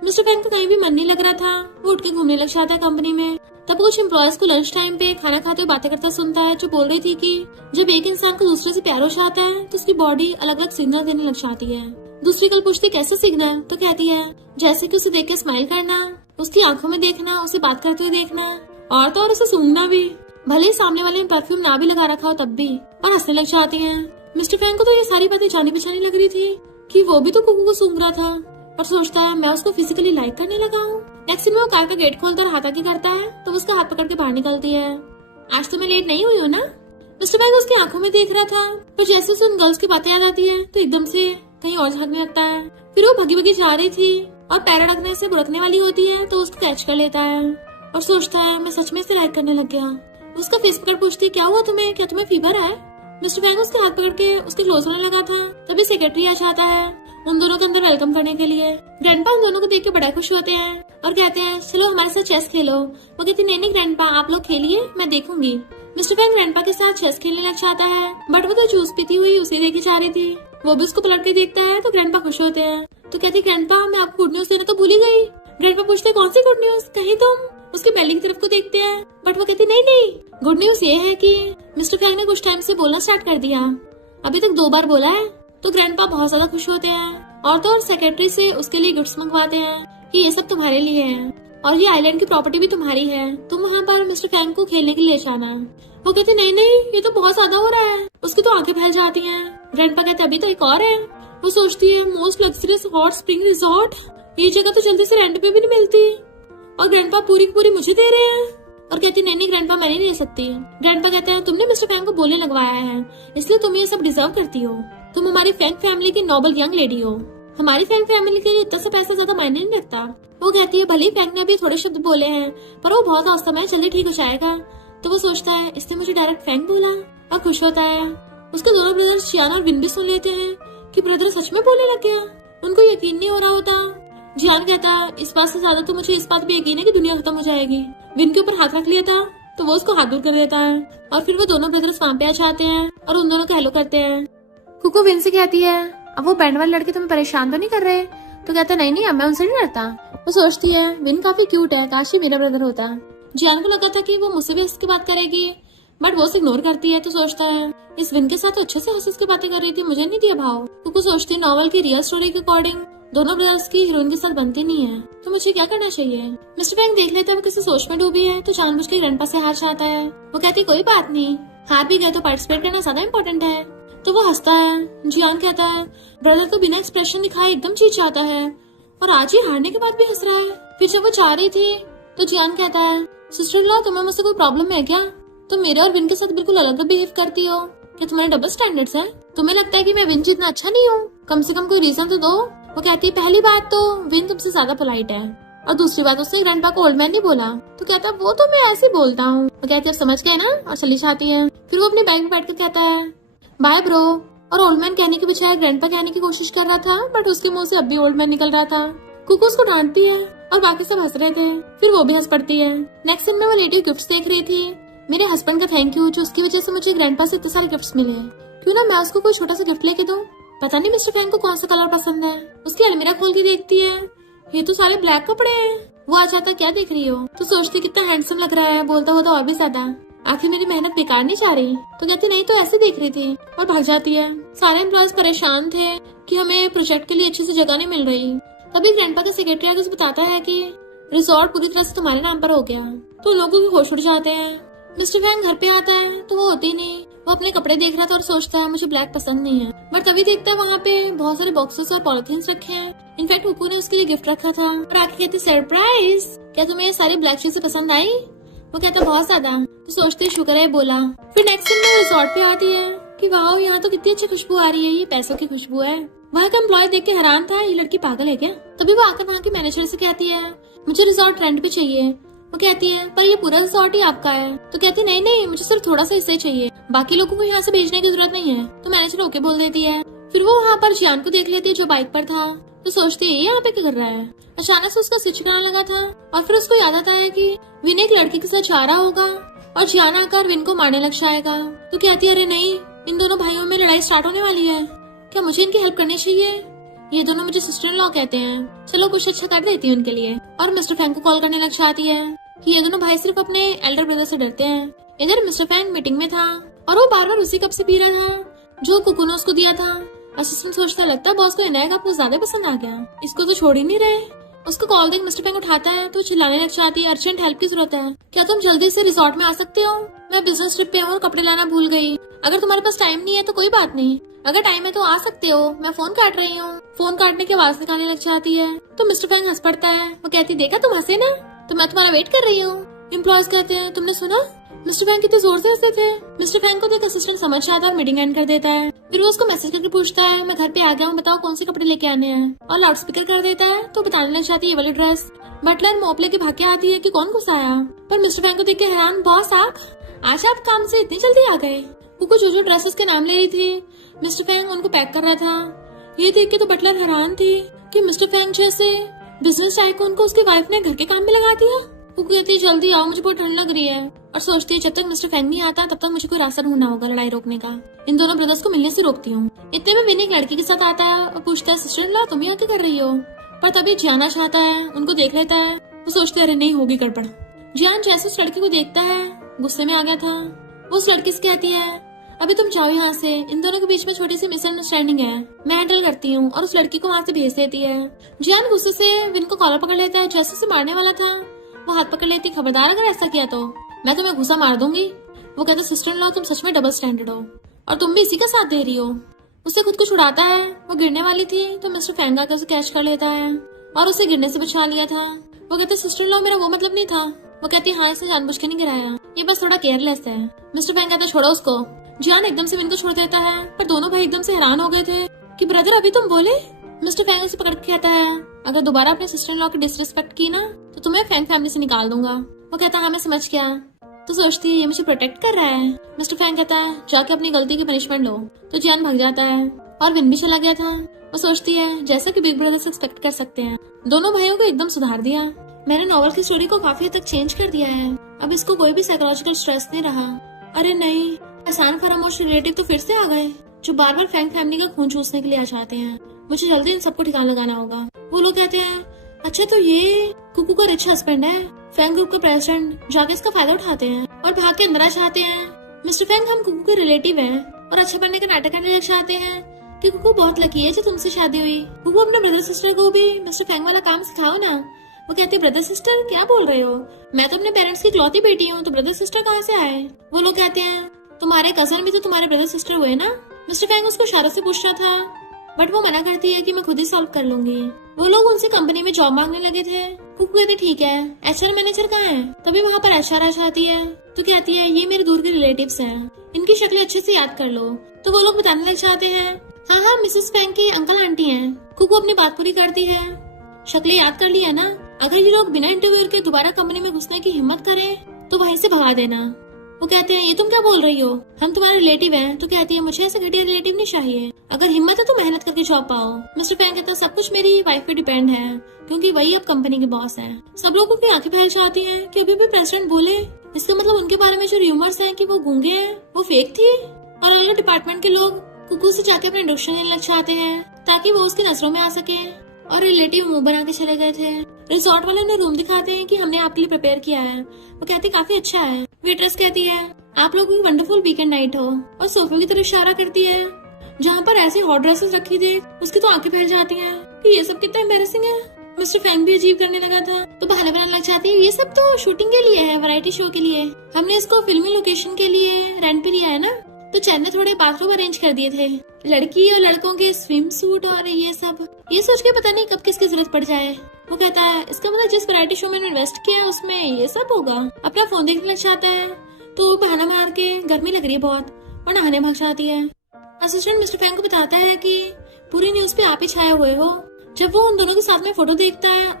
मिस्टर फैंग को कहीं भी मन नहीं लग रहा था, वो उठ के घूमने लग जाता है कंपनी में। तब कुछ एम्प्लॉयज को लंच टाइम पे खाना खाते हुए बातें करता सुनता है, जो बोल रही थी कि जब एक इंसान को दूसरे से प्यार हो जाता है तो उसकी बॉडी अलग अलग सिग्नल देने लग जाती है। दूसरी कल पूछती कैसे सिग्नल, तो कहती है जैसे कि उसे देख के स्माइल करना, उसकी आंखों में देखना, उसे बात करते हुए देखना, और तो और उसे सूंघना भी, भले ही सामने वाले ने परफ्यूम ना भी लगा रखा हो तब भी, और हंसने लग जाती है। मिस्टर फैंग को तो ये सारी बातें जानी पहचानी लग रही थी कि वो भी तो कुकू को सूंघ रहा था, और सोचता है मैं उसको फिजिकली लाइक करने लगा हूँ। नेक्स्ट दिन वो कार का गेट खोलता और हाथ आगे करता है तो उसका हाथ पकड़ के बाहर निकलती है। आज तो मैं लेट नहीं हुई हूँ ना। मिस्टर फैंग उसकी आंखों में देख रहा था, पर जैसे उसे उन गर्ल्स की बातें याद आती है तो एकदम से कहीं और झांकने लगता है। फिर वो भगी भगी जा रही थी और पैर अड़कने से बुड़कने वाली होती है तो उसको कैच कर लेता है और सोचता है मैं सच में इसे लाइक करने लग गया। उसका फेस पकड़ पूछती है क्या हुआ तुम्हें, क्या तुम्हें फीवर है। मिस्टर फैंग उसके हाथ पकड़ के उसके क्लोज होने लगा था तभी सेक्रेटरी आ जाता है उन दोनों के अंदर वेलकम करने के लिए। ग्रैंडपा उन दोनों को देख के बड़ा खुश होते हैं और कहते हैं चलो हमारे साथ चेस खेलो। वो कहती नहीं ग्रैंडपा आप लोग खेलिए, मैं देखूंगी। मिस्टर फैंग ग्रैंडपा के साथ चेस खेलने लग जाता है, बट वो तो जूस पीती हुई उसे देखे जा रही थी। वो भी उसको पलट के देखता है तो ग्रैंडपा खुश होते हैं। तो कहती ग्रैंडपा मैं आपको गुड न्यूज देना तो भूल ही गई। ग्रैंडपा पूछते कौन सी गुड न्यूज, कहीं तुम उसके बेली की तरफ को देखते हैं, बट वो कहती नहीं गुड न्यूज ये है कि मिस्टर फैंग ने कुछ टाइम से बोलना स्टार्ट कर दिया, अभी तक 2 बार बोला है। तो ग्रैंडपा बहुत ज्यादा खुश होते हैं और तो और सेक्रेटरी से उसके लिए गिफ्ट्स मंगवाते हैं कि ये सब तुम्हारे लिए है और ये आइलैंड की प्रॉपर्टी भी तुम्हारी है, तुम वहाँ पर मिस्टर फैंग को खेलने के लिए जाना। वो कहते नहीं ये तो बहुत ज्यादा हो रहा है। उसकी तो आंखें फैल जाती हैं। ग्रैंडपा कहते अभी तो एक और है। वो सोचती है most luxurious hot spring resort, ये जगह तो जल्दी से रेंट पे भी नहीं मिलती, और ग्रैंडपा पूरी की पूरी मुझे दे रहे हैं। और कहती नहीं ग्रैंडपा मैं नहीं ले सकती। ग्रैंडपा कहते हैं तुमने मिस्टर फैंग को बोलने लगवाया है इसलिए तुम ये सब डिजर्व करती हो, तुम हमारी फैंग फैमिली की नोबल यंग लेडी हो, हमारी फैंग फैमिली के लिए इतना सा पैसा ज्यादा मायने नहीं रखता। वो कहती है भले ही फैंग ने अभी थोड़े शब्द बोले हैं पर वो बहुत औसम है, जल्दी ठीक हो जाएगा। तो वो सोचता है इसने मुझे डायरेक्ट फैंग बोला और खुश होता है। उसके दोनों ब्रदर्स जियान और विन भी सुन लेते हैं कि ब्रदर सच में बोलने लग गया। उनको यकीन नहीं हो रहा होता। जियान कहता इस बात से ज्यादा तो मुझे इस बात पे यकीन है कि दुनिया खत्म हो जाएगी। विन के ऊपर हाथ रख लिया था तो वो उसको हाथ दूर कर देता है और फिर वो दोनों ब्रदर्स वहाँ पे आ जाते हैं और उन दोनों को हेलो करते हैं। कुकू विन से कहती है अब वो बैंड वाले लड़के तुम्हें परेशान तो नहीं कर रहे। तो कहता नहीं अब मैं उनसे नहीं डरता। वो सोचती है विन काफी क्यूट है, काश ही मेरा ब्रदर होता। जियान को लगा था कि वो मुझसे भी हंस के बात करेगी बट वो उसे इग्नोर करती है। तो सोचता है इस विन के साथ तो अच्छे से हंस के बातें कर रही थी, मुझे नहीं दिया भाव। कुकू सोचती नॉवल की रियल स्टोरी के अकॉर्डिंग दोनों ब्रदर्स की हीरोइन के साथ बनती नहीं है, तो मुझे क्या करना चाहिए। मिस्टर फैंग देख लेता है वो किसी सोच में डूबी है तो जानबूझ के ग्रैंडपा से हार जाता है। वो कहती कोई बात नहीं, हार भी गए तो पार्टिसिपेट करना ज्यादा इम्पोर्टेंट है। तो वो हंसता है। जियान कहता है ब्रदर तो बिना एक्सप्रेशन दिखाए एकदम जीत जाता है और आज ही हारने के बाद भी हंस रहा है। फिर जब वो जा रही थी तो जियान कहता है सिस्टर इन लॉ तुम्हें मुझसे कोई प्रॉब्लम है क्या, तुम मेरे और विन के साथ बिल्कुल अलग बिहेव करती हो, क्या तुम्हारे डबल स्टैंडर्ड्स है, तुम्हें लगता है कि मैं विन जितना अच्छा नहीं हूँ, कम से कम कोई रीजन तो दो। वो कहती है पहली बात तो विन तुमसे ज्यादा पोलाइट है और दूसरी बात उसने ग्रैंडपा को ओल्ड मैन नहीं बोला। तो कहता है वो तो मैं ऐसे बोलता हूँ। वो कहती है अब समझ गए ना, और चली जाती है। फिर वो अपने बैग में बैठ कर कहता है बाय ब्रो, और ओल्ड मैन कहने के बजाय ग्रैंडपा कहने की कोशिश कर रहा था बट उसके मुंह से अब भी ओल्ड मैन निकल रहा था। कुकू उसको डांटती है और बाकी सब हंस रहे थे। फिर वो भी हंस पड़ती है। नेक्स्ट दिन में वो लेडी गिफ्ट्स देख रही थी मेरे हस्बैंड का थैंक यू जो उसकी वजह से मुझे ग्रैंडपा से इतने सारे गिफ्ट्स मिले हैं। क्यों ना मैं उसको कोई छोटा सा गिफ्ट लेके दूं। पता नहीं मिस्टर फैंग को कौन सा कलर पसंद है। उसकी अलमीरा खोल के देखती है, ये तो सारे ब्लैक कपड़े हैं। वो आ जाता, क्या देख रही हो? तो सोचती कितना हैंडसम लग रहा है, बोलता हुआ तो और भी ज्यादा। आखिर मेरी मेहनत बेकार नहीं जा रही? तो कहती नहीं, तो ऐसे देख रही थी, और भाग जाती है। सारे एम्प्लॉयज परेशान थे कि हमें प्रोजेक्ट के लिए अच्छी सी जगह नहीं मिल रही। तभी ग्रैंडपा का सेक्रेटरी आगे बताता है कि रिजॉर्ट पूरी तरह से तुम्हारे नाम पर हो गया। तो लोगों के होश उड़ जाते हैं। मिस्टर फैंग घर पे आता है तो वो होती नहीं। वो अपने कपड़े देख रहा था और सोचता है मुझे ब्लैक पसंद नहीं है। बट तभी देखता है वहाँ पे बहुत सारे बॉक्सेस और पॉलिथीन्स रखे हैं। इनफैक्ट कुकू ने उसके लिए गिफ्ट रखा था और आके कहते सरप्राइज, क्या तुम्हें ये सारी ब्लैक चीजें पसंद आई? वो कहता बहुत ज्यादा। तो सोचते शुक्र है बोला। फिर नेक्स्ट दिन वो रिजॉर्ट पे आती है कि वाह यहाँ तो कितनी अच्छी खुशबू आ रही है, ये पैसों की खुशबू है। वहाँ का एम्प्लॉय देख के हैरान था, ये लड़की पागल है क्या? तभी वो आकर वहाँ के मैनेजर से कहती है मुझे रिजॉर्ट रेंट पे चाहिए। वो कहती है पर ये पूरा रिजॉर्ट ही आपका है। तो कहती नहीं नहीं, मुझे सिर्फ थोड़ा सा हिस्सा चाहिए, बाकी लोगों को यहाँ से भेजने की जरूरत नहीं है। तो मैनेजर ओके बोल देती है। फिर वो वहाँ पर जियान को देख लेती है जो बाइक पर था। तो सोचती है ये यहाँ पे क्या कर रहा है। अचानक से उसका स्विच कराने लगा था और फिर उसको याद आता है कि विन एक लड़की के साथ जा रहा होगा और जियान आकर विन को मारने लग जाएगा। तो कहती है अरे नहीं, इन दोनों भाइयों में लड़ाई स्टार्ट होने वाली है, क्या मुझे इनकी हेल्प करनी चाहिए? ये दोनों मुझे सिस्टर इन लॉ कहते हैं, चलो कुछ अच्छा कर देती हूँ उनके लिए। और मिस्टर फैंग को कॉल करने लग जाती है कि ये दोनों भाई सिर्फ अपने एल्डर ब्रदर से डरते हैं। इधर मिस्टर फैंग मीटिंग में था और वो बार बार उसी कप से पी रहा था जो कुकू ने उसको दिया था। असिस्टेंट सोचता लगता है बॉस को नया कप ज्यादा पसंद आ गया, इसको तो छोड़ ही नहीं रहे। उसको कॉल देख मिस्टर फैंग उठाता है तो चिल्लाने लग जाती है अर्जेंट हेल्प की जरूरत है, क्या तुम जल्दी से रिजॉर्ट में आ सकते हो? मैं बिजनेस ट्रिप पे हूँ, कपड़े लाना भूल गई। अगर तुम्हारे पास टाइम नहीं है तो कोई बात नहीं, अगर टाइम है तो आ सकते हो, मैं फोन काट रही हूँ। फोन काटने की आवाज निकालने लग जाती है तो मिस्टर फैंग हंस पड़ता है। वो कहती देखा तुम हंसे ना, तो मैं तुम्हारा वेट कर रही हूँ। एम्प्लॉयज कहते हैं तुमने सुना मिस्टर फैंग कितने जोर से हंसे थे। मिस्टर फैंग को देख असिस्टेंट समझ जाता है और मीटिंग एंड कर देता है। फिर वो उसको मैसेज करके पूछता है मैं घर पे आ गया हूँ, बताओ कौन से कपड़े लेके आने हैं, और लाउड स्पीकर कर देता है तो बताने लग जाती है ये वाली ड्रेस। बटलर मॉप लेके भाग के आती है कि कौन घुस आया, पर मिस्टर फैंग को देख के हैरान, बॉस आप आज आप काम से इतनी जल्दी आ गए। कुकू जो ड्रेसेस के नाम ले रही थी मिस्टर फैंग उनको पैक कर रहा था। ये देख के तो बटलर हैरान थी कि मिस्टर फैंग जैसे बिजनेस टाइकून को उसकी वाइफ ने घर के काम में लगा दिया। कुकू कहती है जल्दी आओ, मुझे बहुत ठंड लग रही है, और सोचती है जब तक मिस्टर फैंग नहीं आता तब तक मुझे कोई रास्ता ढूंढना होगा लड़ाई रोकने का। इन दोनों ब्रदर्स को मिलने से रोकती हूँ। इतने में विन एक लड़की के साथ आता है और पूछता है सिस्टर इन लॉ तुम यहाँ क्या कर रही हो? पर तभी जियाना चाहता है, उनको देख लेता है। वो सोचते अरे नहीं होगी गड़बड़। जियान जैसे उस लड़की को देखता है गुस्से में आ गया था। वो उस लड़की से कहती है अभी तुम जाओ यहाँ से, इन दोनों के बीच में छोटी सी मिसअंडरस्टैंडिंग है, मैं हैंडल करती हूँ, और उस लड़की को वहाँ से भेज देती है। जियान गुस्से से विन को कॉलर पकड़ लेता है, जैसे उसे मारने वाला था वो हाथ पकड़ लेती, खबरदार अगर ऐसा किया तो मैं तुम्हें घुसा मार दूंगी। वो कहता सिस्टर इन लॉ तुम सच में डबल स्टैंडर्ड हो और तुम भी इसी का साथ दे रही हो। उसे खुद को छुड़ाता है, वो गिरने वाली थी तो मिस्टर फैंग आकर उसे कैच कर लेता है और उसे गिरने से बचा लिया था। वो कहते सिस्टर इन लॉ मेरा वो मतलब नहीं था। वो कहती हाँ इसे जानबूझ के नहीं गिराया, ये बस थोड़ा केयरलेस है। मिस्टर फैंग कहता छोड़ो उसको। जियान एकदम से विन को छोड़ देता है, पर दोनों भाई एकदम से हैरान हो गए थे कि ब्रदर अभी तुम बोले। मिस्टर फैंग उसे पकड़ के कहता है अगर दोबारा अपने सिस्टर इन लॉ की डिसरिस्पेक्ट की ना तो तुम्हें फैंग फैमिली से निकाल दूंगा। वो कहता हाँ मैं समझ गया। तो सोचती है ये मुझे प्रोटेक्ट कर रहा है। मिस्टर फैंग कहता है जाके अपनी गलती की पनिशमेंट लो। तो जियान भाग जाता है और विन भी चला गया था। वो सोचती है जैसा कि बिग ब्रदर से एक्सपेक्ट कर सकते हैं, दोनों भाइयों को एकदम सुधार दिया। मैंने नॉवल की स्टोरी को काफी हद तक चेंज कर दिया है, अब इसको कोई भी साइकोलॉजिकल स्ट्रेस नहीं रहा। अरे नहीं, आसान फरामोश रिलेटिव तो फिर से आ गए जो बार बार फैंग फैमिली का खून चूसने के लिए आ जाते हैं। मुझे जल्दी इन सबको ठिकाना लगाना होगा। वो लोग कहते हैं अच्छा तो ये कुकू का रिच हस्बैंड है, फैंग ग्रुप का प्रेसिडेंट, जाके इसका फायदा उठाते हैं और भाग के अंदर आ जाते हैं। मिस्टर फैंग हम कुकू के रिलेटिव हैं और अच्छा बनने का नाटक करने लग जाते हैं कि कुकू बहुत लकी है जो तुमसे शादी हुई। कुकू अपने ब्रदर सिस्टर को भी मिस्टर फैंग वाला काम सिखाओ ना। वो कहते ब्रदर सिस्टर क्या बोल रहे हो, मैं तो अपने पेरेंट्स की इकलौती बेटी हूँ, तो ब्रदर सिस्टर कहाँ से आए? वो लोग कहते हैं तुम्हारे कजन भी तो तुम्हारे ब्रदर सिस्टर हुए ना। मिस्टर फैंग उसको इशारे से पूछ रहा था बट वो मना करती है कि मैं खुद ही सॉल्व कर लूंगी। वो लोग उनसे कंपनी में जॉब मांगने लगे थे। कुकू कहती ठीक है, एचआर मैनेजर कहाँ है? तभी वहाँ पर एचआर आ जाती है तो कहती है ये मेरे दूर के रिलेटिव्स हैं, इनकी शक्लें अच्छे से याद कर लो। तो वो लोग बताने लग जाते हैं हाँ हाँ मिसेस फैंग के अंकल आंटी हैं। कुकू अपनी बात पूरी करती है, शक्लें याद कर ली है ना, अगर ये लोग बिना इंटरव्यू के दोबारा कंपनी में घुसने की हिम्मत करें तो वहीं से भगा देना। वो कहते हैं ये तुम क्या बोल रही हो, हम तुम्हारे रिलेटिव हैं। तो कहती है मुझे ऐसे घटिया रिलेटिव नहीं चाहिए, अगर हिम्मत है तो मेहनत करके जॉब पाओ। मिस्टर फैंग कहता है सब कुछ मेरी वाइफ पे डिपेंड है क्योंकि वही अब कंपनी के बॉस है। सब लोगों की आंखें फैल जाती हैं कि अभी भी प्रेसिडेंट बोले, इसका मतलब उनके बारे में जो र्यूमर्स हैं कि वो गूंगे हैं वो फेक थी। और अलग डिपार्टमेंट के लोग कुकू से जाके अपना इंट्रोडक्शन लेने लग जाते हैं ताकि वो उसकी नजरों में आ सके और रिलेटिव मुंह बना के चले गए थे। रिसोर्ट वाले उन्हें रूम दिखाते हैं कि हमने आपके लिए प्रिपेयर किया है। वो कहती काफी अच्छा है। वेट्रेस कहती है आप लोगों की वंडरफुल वीकेंड नाइट हो और सोफे की तरफ इशारा करती है जहाँ पर ऐसी हॉट ड्रेसेस रखी थी। उसकी तो आंखें फैल जाती हैं कि ये सब कितना एम्बैरेसिंग है। मिस्टर फैंग भी अजीब करने लगा था तो बहाने बनाने लग जाती है, ये सब तो शूटिंग के लिए है, वैरायटी शो के लिए। हमने इसको फिल्मी लोकेशन के लिए रेंट पे लिया है ना। तो चैन ने थोड़े बाथरूम अरेंज कर दिए थे, लड़की और लड़कों के स्विम सूट और ये सब। ये सोच के पता नहीं कब किसकी जरूरत पड़ जाए। वो कहता है इसका मतलब जिस वैरायटी शो में इन्वेस्ट किया है उसमें ये सब होगा। अपना फोन देखने लग जाता है तो बहाना मार के गर्मी लग रही है बहुत और नहाने भाग जाती है। असिस्टेंट मिस्टर फैंग को बताता है कि पूरी न्यूज पे आप ही छाए हुए हो। जब वो उन दोनों के साथ में फोटो देखता है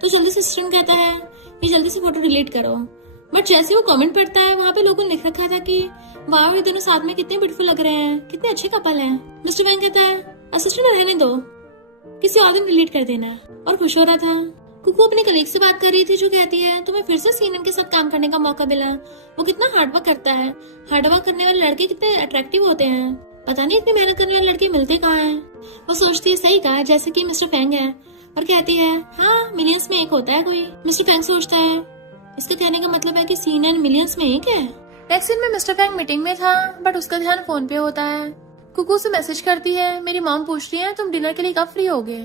तो जल्दी से असिस्टेंट कहता है ये जल्दी से फोटो डिलीट करो। बट जैसे वो कमेंट पढ़ता है वहाँ पे लोगों ने लिख रखा था कि वाह ये दोनों साथ में कितने ब्यूटीफुल लग रहे हैं, कितने अच्छे कपल हैं। मिस्टर फैंग कहता है असिस्टेंट रहने दो, किसी और दिन डिलीट कर देना और खुश हो रहा था। कुकू अपने कलीग से बात कर रही थी जो कहती है तुम्हें फिर से सीनियन के साथ काम करने का मौका मिला। वो कितना हार्डवर्क करता है। हार्डवर्क करने वाले लड़के कितने अट्रैक्टिव होते हैं। पता नहीं इतनी मेहनत करने वाले लड़के मिलते कहाँ हैं। वो सोचती है सही कहा जैसे कि मिस्टर फैंग है और कहती है हाँ मिलियंस में एक होता है कोई। मिस्टर फैंग सोचता है इसका कहने का मतलब है कि सीनियन मिलियंस में एक है। नेक्स्ट दिन में मिस्टर फैंग मीटिंग में था बट उसका ध्यान फोन पे होता है। कुकू से मैसेज करती है मेरी मॉम पूछ रही है तुम डिनर के लिए कब फ्री होगे।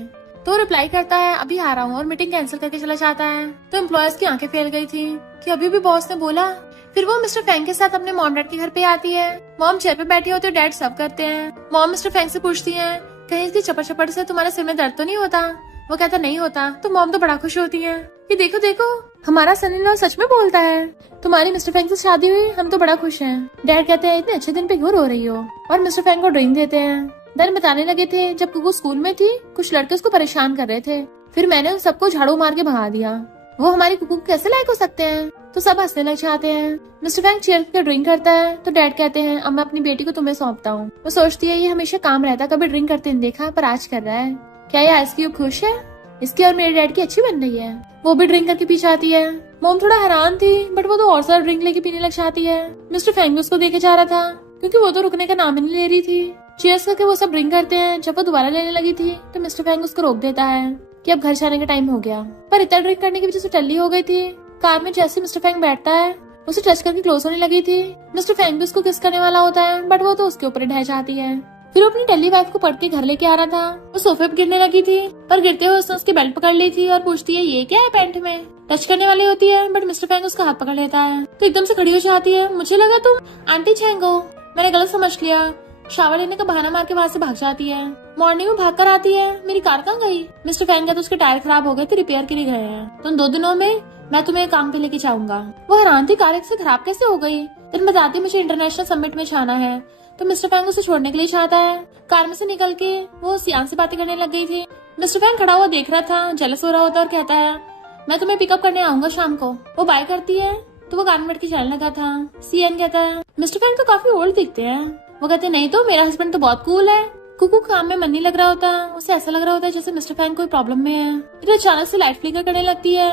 तो रिप्लाई करता है अभी आ रहा हूँ और मीटिंग कैंसिल करके चला जाता है। तो एम्प्लॉयज की आंखें फैल गई थी कि अभी भी बॉस ने बोला। फिर वो मिस्टर फैंग के साथ अपने मॉम डैड के घर पे आती है। मॉम चेयर पे बैठी होती है, डैड सर्व करते हैं। मॉम मिस्टर फैंग से पूछती है कहीं इसकी चपड़ चपड़ से तुम्हारे सिर में दर्द तो नहीं होता। वो कहता नहीं होता। तो मॉम तो बड़ा खुश होती है कि देखो देखो हमारा सन इन लॉ सच में बोलता है, तुम्हारी मिस्टर फैंग से शादी हुई, हम तो बड़ा खुश हैं। डैड कहते हैं इतने अच्छे दिन पे क्यों रो रही हो और मिस्टर फैंग को ड्रिंक देते हैं। डैड बताने लगे थे जब कुकू स्कूल में थी कुछ लड़के उसको परेशान कर रहे थे, फिर मैंने उन सबको झाड़ू मार के भगा दिया। वो हमारी कुकू कैसे लायक हो सकते हैं। तो सब हंसने लग जाते हैं। मिस्टर फैंग चेयर पे ड्रिंक करता है तो डैड कहते हैं अब मैं अपनी बेटी को तुम्हें सौंपता हूँ। वो सोचती है ये हमेशा काम रहता, कभी ड्रिंक करते नहीं देखा पर आज कर रहा है। क्या ये आइस क्यूब खुश है, इसकी और मेरे डैड की अच्छी बन रही है। वो भी ड्रिंक करके पीछे आती है। मोम थोड़ा हैरान थी बट वो तो और सारा ड्रिंक लेके पीने लग जाती है। मिस्टर फैंग उसको देखे जा रहा था क्योंकि वो तो रुकने का नाम ही नहीं ले रही थी। चीयर्स करके वो सब ड्रिंक करते हैं। जब वो दोबारा लेने लगी थी तो मिस्टर फैंग उसको रोक देता है कि अब घर जाने का टाइम हो गया। पर इतना ड्रिंक करने की वजह से टल्ली हो गई थी। कार में जैसे मिस्टर फैंग बैठता है उसे टच करके क्लोज होने लगी थी। मिस्टर फैंग भी उसको किस करने वाला होता है बट वो तो उसके ऊपर ढह जाती है। फिर वो अपनी टल्ली वाइफ को पढ़ के घर लेके आ रहा था। वो सोफे पे गिरने लगी थी पर गिरते हुए उसने उसकी बेल्ट पकड़ ली थी और पूछती है ये क्या है पैंट में। टच करने वाली होती है बट मिस्टर फैंग उसका हाथ पकड़ लेता है तो एकदम से खड़ी हो जाती है। मुझे लगा तुम आंटी छेंग हो, मैंने गलत समझ लिया। शावर लेने का बहाना मार के वहाँ से भाग जाती है। मॉर्निंग में भाग कर आती है मेरी कार कहाँ गई। मिस्टर फैंग कहते उसके टायर खराब हो गए थे, रिपेयर के लिए गए हैं, तो 2 दिनों में मैं तुम्हें काम पे लेके जाऊंगा। वो हैरान थी कार से खराब कैसे हो गई। दिन बताती मुझे इंटरनेशनल समिट में जाना है तो मिस्टर फैंग उसे छोड़ने के लिए चाहता है। कार में से निकल के वो सियान से बातें करने लग गई थी। मिस्टर फैंग खड़ा हुआ देख रहा था, जेलस हो रहा होता और कहता है मैं तुम्हें पिकअप करने आऊंगा शाम को। वो बाय करती है तो वो कार में बैठ के चलने लगा था। सियान कहता है मिस्टर फैंग तो काफी ओल्ड दिखते हैं। वो कहते नहीं तो मेरा हस्बैंड तो बहुत कूल है। कुकू काम में मन नहीं लग रहा होता, उसे ऐसा लग रहा होता है जैसे मिस्टर फैंग कोई प्रॉब्लम में है। फिर अचानक से लाइट फ्लिकर करने लगती है।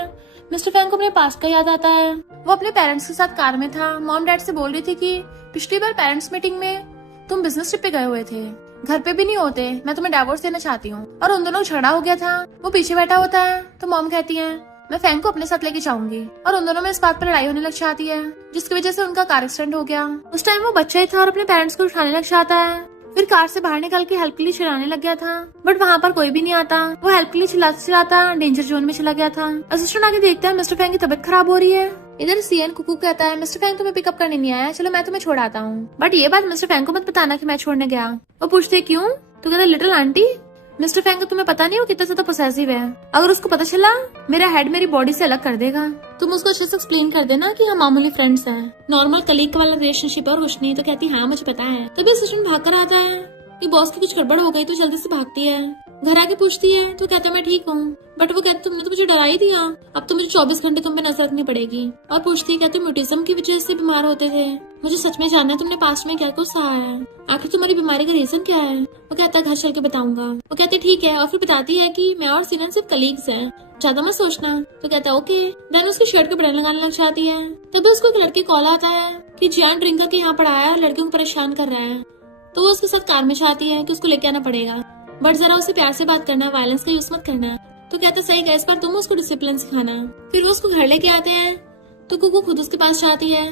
मिस्टर फैंग को अपने पास्ट का याद आता है। वो अपने पेरेंट्स के साथ कार में था। मॉम डैड से बोल रही थी कि पिछली बार पेरेंट्स मीटिंग में तुम बिजनेस ट्रिप पे गए हुए थे, घर पे भी नहीं होते, मैं तुम्हें डिवोर्स देना चाहती हूँ। और उन दोनों झगड़ा हो गया था। वो पीछे बैठा होता है तो मॉम कहती है मैं फैंग को अपने साथ लेके जाऊंगी और उन दोनों में इस बात पर लड़ाई होने लग जाती है जिसकी वजह से उनका कार एक्सीडेंट हो गया। उस टाइम वो बच्चा ही था और अपने पेरेंट्स को उठाने लग जाता है। फिर कार से बाहर निकल के हेल्प के लिए चिल्लाने लग गया था बट वहाँ पर कोई भी नहीं आता। वो हेल्प के लिए चिल्लाता चिल्लाता डेंजर जोन में चला गया था। असिस्टेंट आगे देखता है मिस्टर फैंग की तबीयत खराब हो रही है। इधर सीएन कुकू कहता है मिस्टर फैंग तुम्हें पिकअप करने नहीं आया, चलो मैं तुम्हें छोड़ आता हूँ। बट ये बात मिस्टर फैंग को मत बताना कि मैं छोड़ने गया। वो पूछते क्यों तो कहता लिटिल आंटी मिस्टर फैंग को तुम्हें पता नहीं वो कितना ज्यादा पोसेसिव है, अगर उसको पता चला मेरा हेड मेरी बॉडी से अलग कर देगा। तुम उसको अच्छे से एक्सप्लेन कर देना कि हम मामूली फ्रेंड्स हैं, नॉर्मल कलीग वाला रिलेशनशिप और कुछ नहीं। तो कहती हाँ मुझे पता है। तभी असिस्टेंट भाग कर आता है कि बॉस की कुछ गड़बड़ हो गई तो जल्दी से भागती है। घर आके पूछती है तो कहता है मैं ठीक हूँ, बट वो कहता तुमने तो मुझे डरा ही दिया, अब तो मुझे 24 घंटे तुम पे नजर रखनी पड़ेगी। और पूछती है क्या तुम म्यूटिज्म की वजह से बीमार होते थे? मुझे सच में जानना है तुमने पास्ट में क्या कुछ सहा है, आखिर तुम्हारी बीमारी का रीजन क्या है? वो कहता है घर चल के बताऊंगा। वो कहते ठीक है, और फिर बताती है कि मैं और सीरन सिर्फ कलीग्स हैं, ज्यादा मत सोचना। तो कहता है ओके। देन उसकी शर्ट के बटन लगाने लग जाती है। तभी उसको एक लड़की कॉल आता है कि जियान ड्रिंक करके यहाँ पर आया है और लड़कियों को परेशान कर रहा है। तो वो उसके साथ कार में चाहती है कि उसको लेके आना पड़ेगा, बट जरा उसे प्यार से बात करना, वायलेंस का यूज मत करना। तो कहता सही है, इस पर तुम उसको डिसिप्लिन सिखाना। फिर वो उसको घर लेके आते हैं तो कुकू खुद उसके पास जाती है।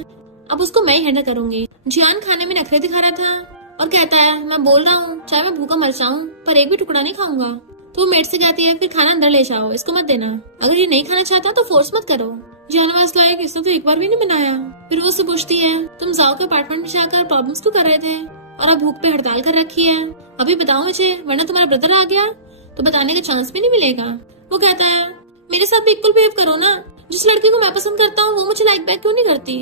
अब उसको मैं ही हैंडल करूंगी। जियान खाने में नखरे दिखा रहा था और कहता है मैं बोल रहा हूँ चाहे मैं भूखा मर जाऊं पर एक भी टुकड़ा नहीं खाऊंगा। तो वो मेट से कहती है फिर खाना अंदर ले जाओ, इसको मत देना, अगर ये नहीं खाना चाहता तो फोर्स मत करो। जियान वास लायक इसने तो एक बार भी नहीं बनाया। फिर वो उससे पूछती है तुम जाओ के अपार्टमेंट में जाकर प्रॉब्लम्स क्यों कर रहे थे और अब भूख पे हड़ताल कर रखी है? अभी बताओ मुझे, वरना तुम्हारा ब्रदर आ गया तो बताने का चांस भी नहीं मिलेगा। वो कहता है मेरे साथ भी इक्वल बिहेव करो ना, जिस लड़की को मैं पसंद करता हूँ वो मुझे लाइक बैक क्यों नहीं करती?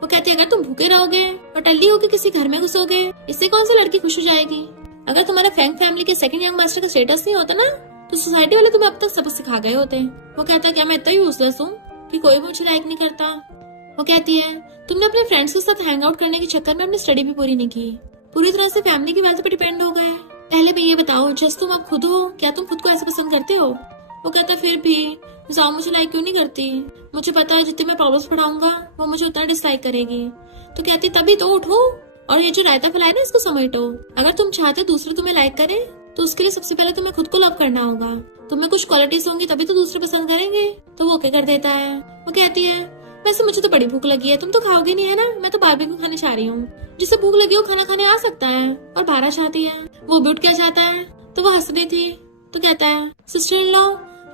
वो कहती है अगर तुम भूखे रहोगे और टल्ली होकर किसी घर में घुसोगे इससे कौन सी लड़की खुश हो जाएगी? अगर तुम्हारा फैंग फैमिली के सेकंड यंग मास्टर का स्टेटस नहीं होता ना तो सोसाइटी वाले तुम्हें अब तक सबक सिखा गए होते। वो कहता है क्या मैं इतना ही यूजलेस हूँ कि कोई भी मुझे लाइक नहीं करता? वो कहती है तुमने अपने फ्रेंड्स के साथ हैंग आउट करने के चक्कर में अपनी स्टडी भी पूरी नहीं की, पूरी तरह से फैमिली की वेल्थ पे डिपेंड हो गए। पहले भी ये बताओ जस्ट तुम अब खुद हो, क्या तुम खुद को ऐसे पसंद करते हो? वो कहता फिर भी जाओ मुझे लाइक क्यों नहीं करती? मुझे पता है जितने मैं प्रॉब्लम्स पढ़ाऊंगा वो मुझे उतना डिसलाइक करेगी। तो कहती तभी तो उठो और ये जो रायता फैलाए ना इसको समेटो। अगर तुम चाहते दूसरे तुम्हें लाइक करें तो उसके लिए सबसे पहले तुम्हें खुद को लव करना होगा। तुम्हें कुछ क्वालिटीज होंगी तभी तो दूसरे पसंद करेंगे। तो वो क्या कर देता है। वो कहती है वैसे मुझे तो बड़ी भूख लगी है, तुम तो खाओगे नहीं है ना, मैं तो बारबेक्यू खाने चाह रही हूँ। जिसे भूख लगी हो खाना खाने आ सकता है। और बारह चाहती है। वो भी उठ क्या चाहता है तो वो हंस रही थी। तो कहता है सिस्टर इन लॉ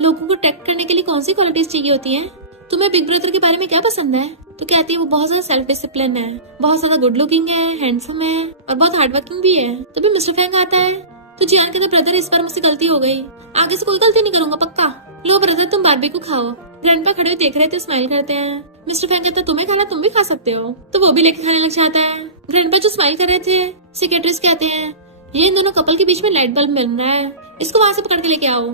लोगों को टेक्ट करने के लिए कौन सी क्वालिटीज चाहिए होती है? तुम्हें बिग ब्रदर के बारे में क्या पसंद है? तो कहती है वो बहुत ज्यादा सेल्फ डिसिप्लिन है, बहुत ज्यादा गुड लुकिंग है, हैंडसम है और बहुत हार्ड वर्किंग भी है। तभी मिस्टर फैंग आता है तो जियान कहता ब्रदर इस बार मुझसे गलती हो गई, आगे से कोई गलती नहीं करूंगा पक्का। लो ब्रदर तुम बारबेक्यू खाओ। ग्रैंडपा खड़े हुए देख रहे थे, स्माइल करते हैं। मिस्टर फैंग कहता तुम्हें खाना तुम भी खा सकते हो, तो वो भी लेके खाने लग जाता है। ग्रैंडपा जो स्माइल कर रहे थे सेक्रेटरीज कहते हैं ये इन दोनों कपल के बीच में लाइट बल्ब मिल रहा है, इसको वहां से पकड़ के लेके आओ।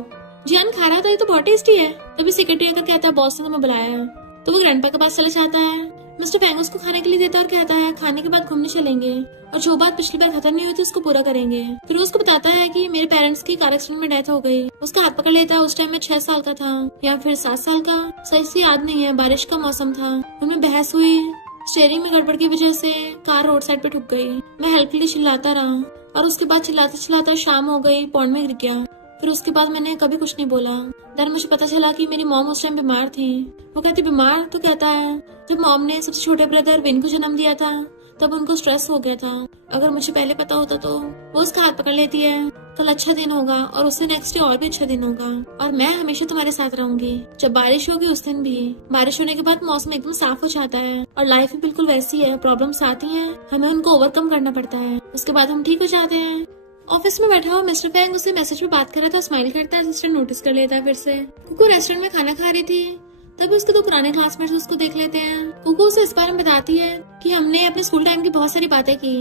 जियान खा रहा था ये तो बहुत टेस्टी है। तभी सेक्रेटरी आकर कहता है बॉस ने तुम्हें बुलाया है। तो वो ग्रैंडपा के पास चला जाता है। मिस्टर फैंग उसको खाने के लिए देता है और कहता है खाने के बाद घूमने चलेंगे और जो बात पिछली बार खत्म नहीं हुई थी उसको पूरा करेंगे। फिर वो उसको बताता है कि मेरे पेरेंट्स की कार एक्सीडेंट में डेथ हो गई। उसका हाथ पकड़ लेता है। उस टाइम में 6 साल का था या फिर 7 साल का, सही से याद नहीं है। बारिश का मौसम था, उनमें बहस हुई, स्टीयरिंग में गड़बड़ की वजह से कार रोड साइड पे ठुक गई। मैं हेल्प के लिए चिल्लाता रहा और उसके बाद चिल्लाते चिल्लाते शाम हो गई, पौंड में गिर गया। फिर उसके बाद मैंने कभी कुछ नहीं बोला। देन मुझे पता चला कि मेरी मॉम उस टाइम बीमार थी। वो कहती बीमार? तो कहता है जब मॉम ने सबसे छोटे ब्रदर विन को जन्म दिया था तब उनको स्ट्रेस हो गया था, अगर मुझे पहले पता होता तो। वो उसका हाथ पकड़ लेती है कल अच्छा दिन होगा और उससे नेक्स्ट डे और भी अच्छा दिन होगा और मैं हमेशा तुम्हारे साथ रहूंगी। जब बारिश होगी उस दिन भी। बारिश होने के बाद मौसम एकदम साफ हो जाता है और लाइफ भी बिल्कुल वैसी है, प्रॉब्लम्स आती हैं, हमें उनको ओवरकम करना पड़ता है, उसके बाद हम ठीक हो जाते हैं। ऑफिस में बैठा हुआ मिस्टर फैंग उससे मैसेज में बात कर रहा था, स्माइल करता है। असिस्टेंट नोटिस कर लेता है फिर से। कुकू रेस्टोरेंट में खाना खा रही थी तभी उसके 2 पुराने क्लासमेट्स उसको देख लेते हैं। कुकू उसे इस बारे में बताती है कि हमने अपने स्कूल टाइम की बहुत सारी बातें की।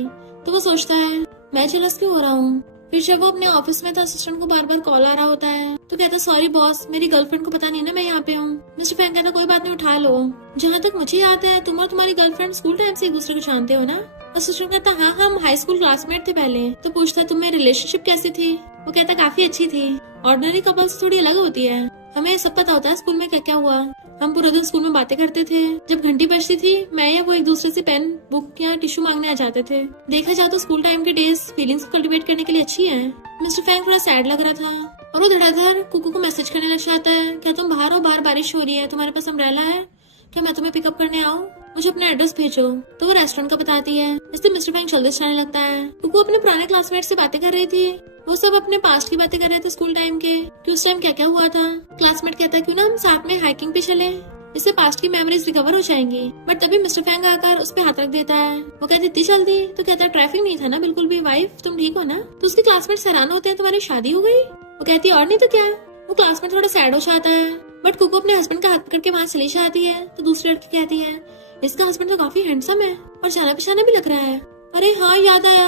तो वो सोचता है मैं जेलस क्यों हो रहा हूँ। फिर जब वो अपने ऑफिस में था असिस्टेंट को बार बार कॉल आ रहा होता है तो कहता सॉरी बॉस मेरी गर्लफ्रेंड को पता नहीं ना मैं यहाँ पे हूँ। मिस्टर फैंग कहता कोई बात नहीं उठा लो। जहाँ तक मुझे याद है तुम और तुम्हारी गर्लफ्रेंड स्कूल टाइम से एक दूसरे को जानते हो ना? असिस्टेंट कहता हाँ हम हाई स्कूल क्लासमेट थे पहले। तो पूछता तुम्हें रिलेशनशिप कैसी थी? वो कहता काफी अच्छी थी। ऑर्डिनरी कपल्स थोड़ी अलग होती है, हमें सब पता होता है स्कूल में क्या क्या हुआ। हम पूरे दिन स्कूल में बातें करते थे, जब घंटी बजती थी मैं या वो एक दूसरे से पेन बुक या टिश्यू मांगने आ जाते थे। देखा जाए तो स्कूल टाइम के डेज फीलिंग्स को कल्टीवेट करने के लिए अच्छी है। मिस्टर फैंग थोड़ा सैड लग रहा था और वो धड़ाधड़ कुकू को मैसेज करने लग जाता है क्या तुम बाहर हो, बाहर बारिश हो रही है, तुम्हारे पास अम्ब्रेला है क्या, मैं तुम्हें पिकअप करने आऊँ, मुझे अपना एड्रेस भेजो। तो वो रेस्टोरेंट का बताती है। इसलिए मिस्टर फैंग जल्दी चलाने लगता है। कुकू अपने पुराने क्लासमेट से बातें कर रही थी, वो सब अपने पास्ट की बातें कर रहे थे स्कूल टाइम के कि उस टाइम क्या क्या हुआ था। क्लासमेट कहता है क्यों ना हम साथ में हाइकिंग पे चले, इससे पास्ट की मेमोरीज रिकवर हो जाएंगी। बट तभी मिस्टर फैंग आकर उस पे हाथ रख देता है। वो कहती इतनी जल्दी? तो कहता है ट्रैफिक नहीं था ना बिल्कुल भी, वाइफ तुम ठीक हो ना? तो उसके क्लासमेट हैरान होते हैं तुम्हारी शादी हो गई? वो कहती है और नहीं तो क्या। वो क्लासमेट थोड़ा सैड हो जाता है बट कुकू अपने हस्बैंड का हाथ पकड़ के वहाँ चली जाती है। तो दूसरी लड़की कहती है इसका हस्बैंड तो काफी हैंडसम है और जाना पहचाना भी लग रहा है। अरे हाँ याद आया,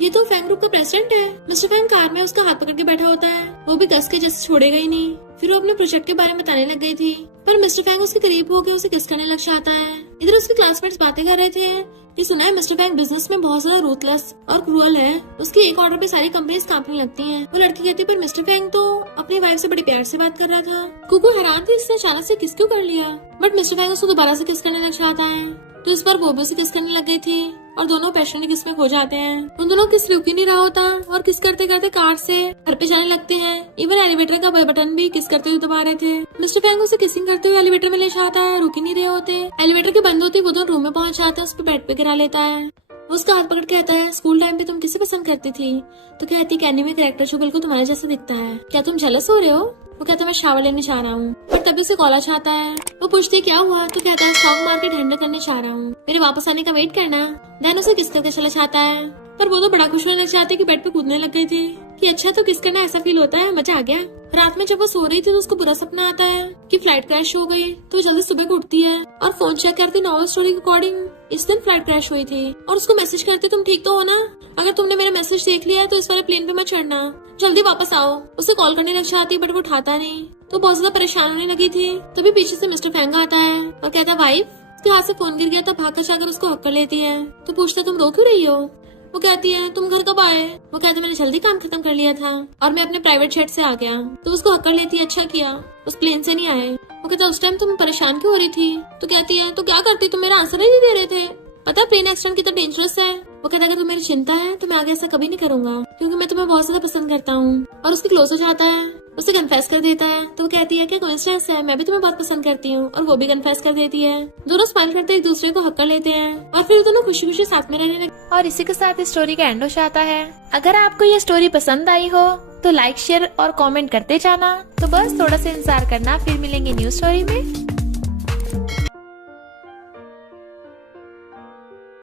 ये तो फैंग ग्रुप का प्रेसिडेंट है। मिस्टर फैंग कार में उसका हाथ पकड़ के बैठा होता है, वो भी कस के जैसे छोड़ेगा ही नहीं। फिर वो अपने प्रोजेक्ट के बारे में बताने लग गई थी, पर मिस्टर फैंग उसके करीब होकर उसे किस करने लग जाता है। इधर उसके क्लासमेट्स बातें कर रहे थे। ये सुना है मिस्टर फैंग बिजनेस में बहुत ज्यादा रूथलेस और क्रूअल है। उसकी एक ऑर्डर पे सारी कंपनीज कांपने लगती हैं। वो लड़की कहती है पर मिस्टर फैंग तो अपनी वाइफ से बड़ी प्यार से बात कर रहा था। कुकू हैरान थी इसने अचानक से किस क्यों कर लिया, बट मिस्टर फैंग उसको दोबारा से किस करने लग जाता है। तो इस बार वो भी उसे किस करने लग गई थी और दोनों पैशनेटली किस में खो जाते हैं। उन दोनों किस रुक ही नहीं रहा होता और किस करते करते कार से घर पे जाने लगते हैं। इवन एलिवेटर का बटन भी किस करते हुए दबा रहे थे। मिस्टर फैंग उसे किसिंग करते हुए एलिवेटर में ले जाता है, रुक ही नहीं रहे होते। एलिवेटर के बंद होते वो दोनों रूम में पहुंच जाते हैं, उस पर बेड पे गिरा लेता है। वो उसका हाथ पकड़ के कहता है स्कूल टाइम पे तुम किसे पसंद करती थी? तो कहती कैनी में कैरेक्टर जो बिल्कुल तुम्हारे जैसा दिखता है, क्या तुम जेलस हो रहे हो? वो कहता है मैं शावर लेने जा रहा हूँ, पर तभी उसे कॉल आता है। वो पूछती है क्या हुआ? तो कहता है स्टॉक मार्केट हैंडल करने जा रहा हूँ, मेरे वापस आने का वेट करना। देन उसे किस करके चला जाता है, पर वो तो बड़ा खुश होने लग जाती है कि बेड पे कूदने लग गई थी कि अच्छा तो किस करना ऐसा फील होता है, मजा आ गया। रात में जब वो सो रही थी तो उसको बुरा सपना आता है कि फ्लाइट क्रैश हो गई। तो वो जल्दी सुबह को उठती है और फोन चेक करती नॉवल स्टोरी के अकॉर्डिंग इस दिन फ्लाइट क्रैश हुई थी और उसको मैसेज करते तुम ठीक तो हो ना? अगर तुमने मेरा मैसेज देख लिया तो इस वाले प्लेन पे मत चढ़ना, जल्दी वापस आओ। उसे कॉल करने लग जाती बट वो उठाता नहीं, तो बहुत ज्यादा परेशान होने लगी थी। तभी पीछे से मिस्टर फैंग आता है और कहता है वाइफ। उसके हाथ से फोन गिर गया तो भाग कर जाकर उसको हक कर लेती है। तो पूछता तुम रो क्यों रही हो? वो कहती है तुम घर कब आए? वो कहते मैंने जल्दी काम खत्म कर लिया था और मैं अपने प्राइवेट जेट से आ गया। तो उसको हक कर लेती है अच्छा किया, उस प्लेन से नहीं आए। वो कहता उस टाइम तुम परेशान क्यों हो रही थी? तो कहती है तो क्या करती, तुम मेरा आंसर नहीं दे रहे थे। पता प्लेन एक्सीडेंट कितना डेंजरस है। वो कहता अगर तुम्हें चिंता है तो मैं आगे ऐसा कभी नहीं करूंगा क्योंकि मैं तुम्हें बहुत ज्यादा पसंद करता हूँ। और उसके क्लोज हो जाता है, उसे कन्फेस कर देता है। तो वो कहती है क्या कोइंसिडेंस है, मैं भी तुम्हें बहुत पसंद करती हूँ। और वो भी कन्फेस कर देती है। दोनों स्माइल करते एक दूसरे को हक कर लेते हैं और फिर दोनों खुशी खुशी साथ में रहने लगते। और इसी के साथ इस स्टोरी का एंड हो जाता है। अगर आपको ये स्टोरी पसंद आई हो तो लाइक शेयर और कमेंट करते जाना। तो बस थोड़ा सा इंतजार करना, फिर मिलेंगे न्यू स्टोरी में।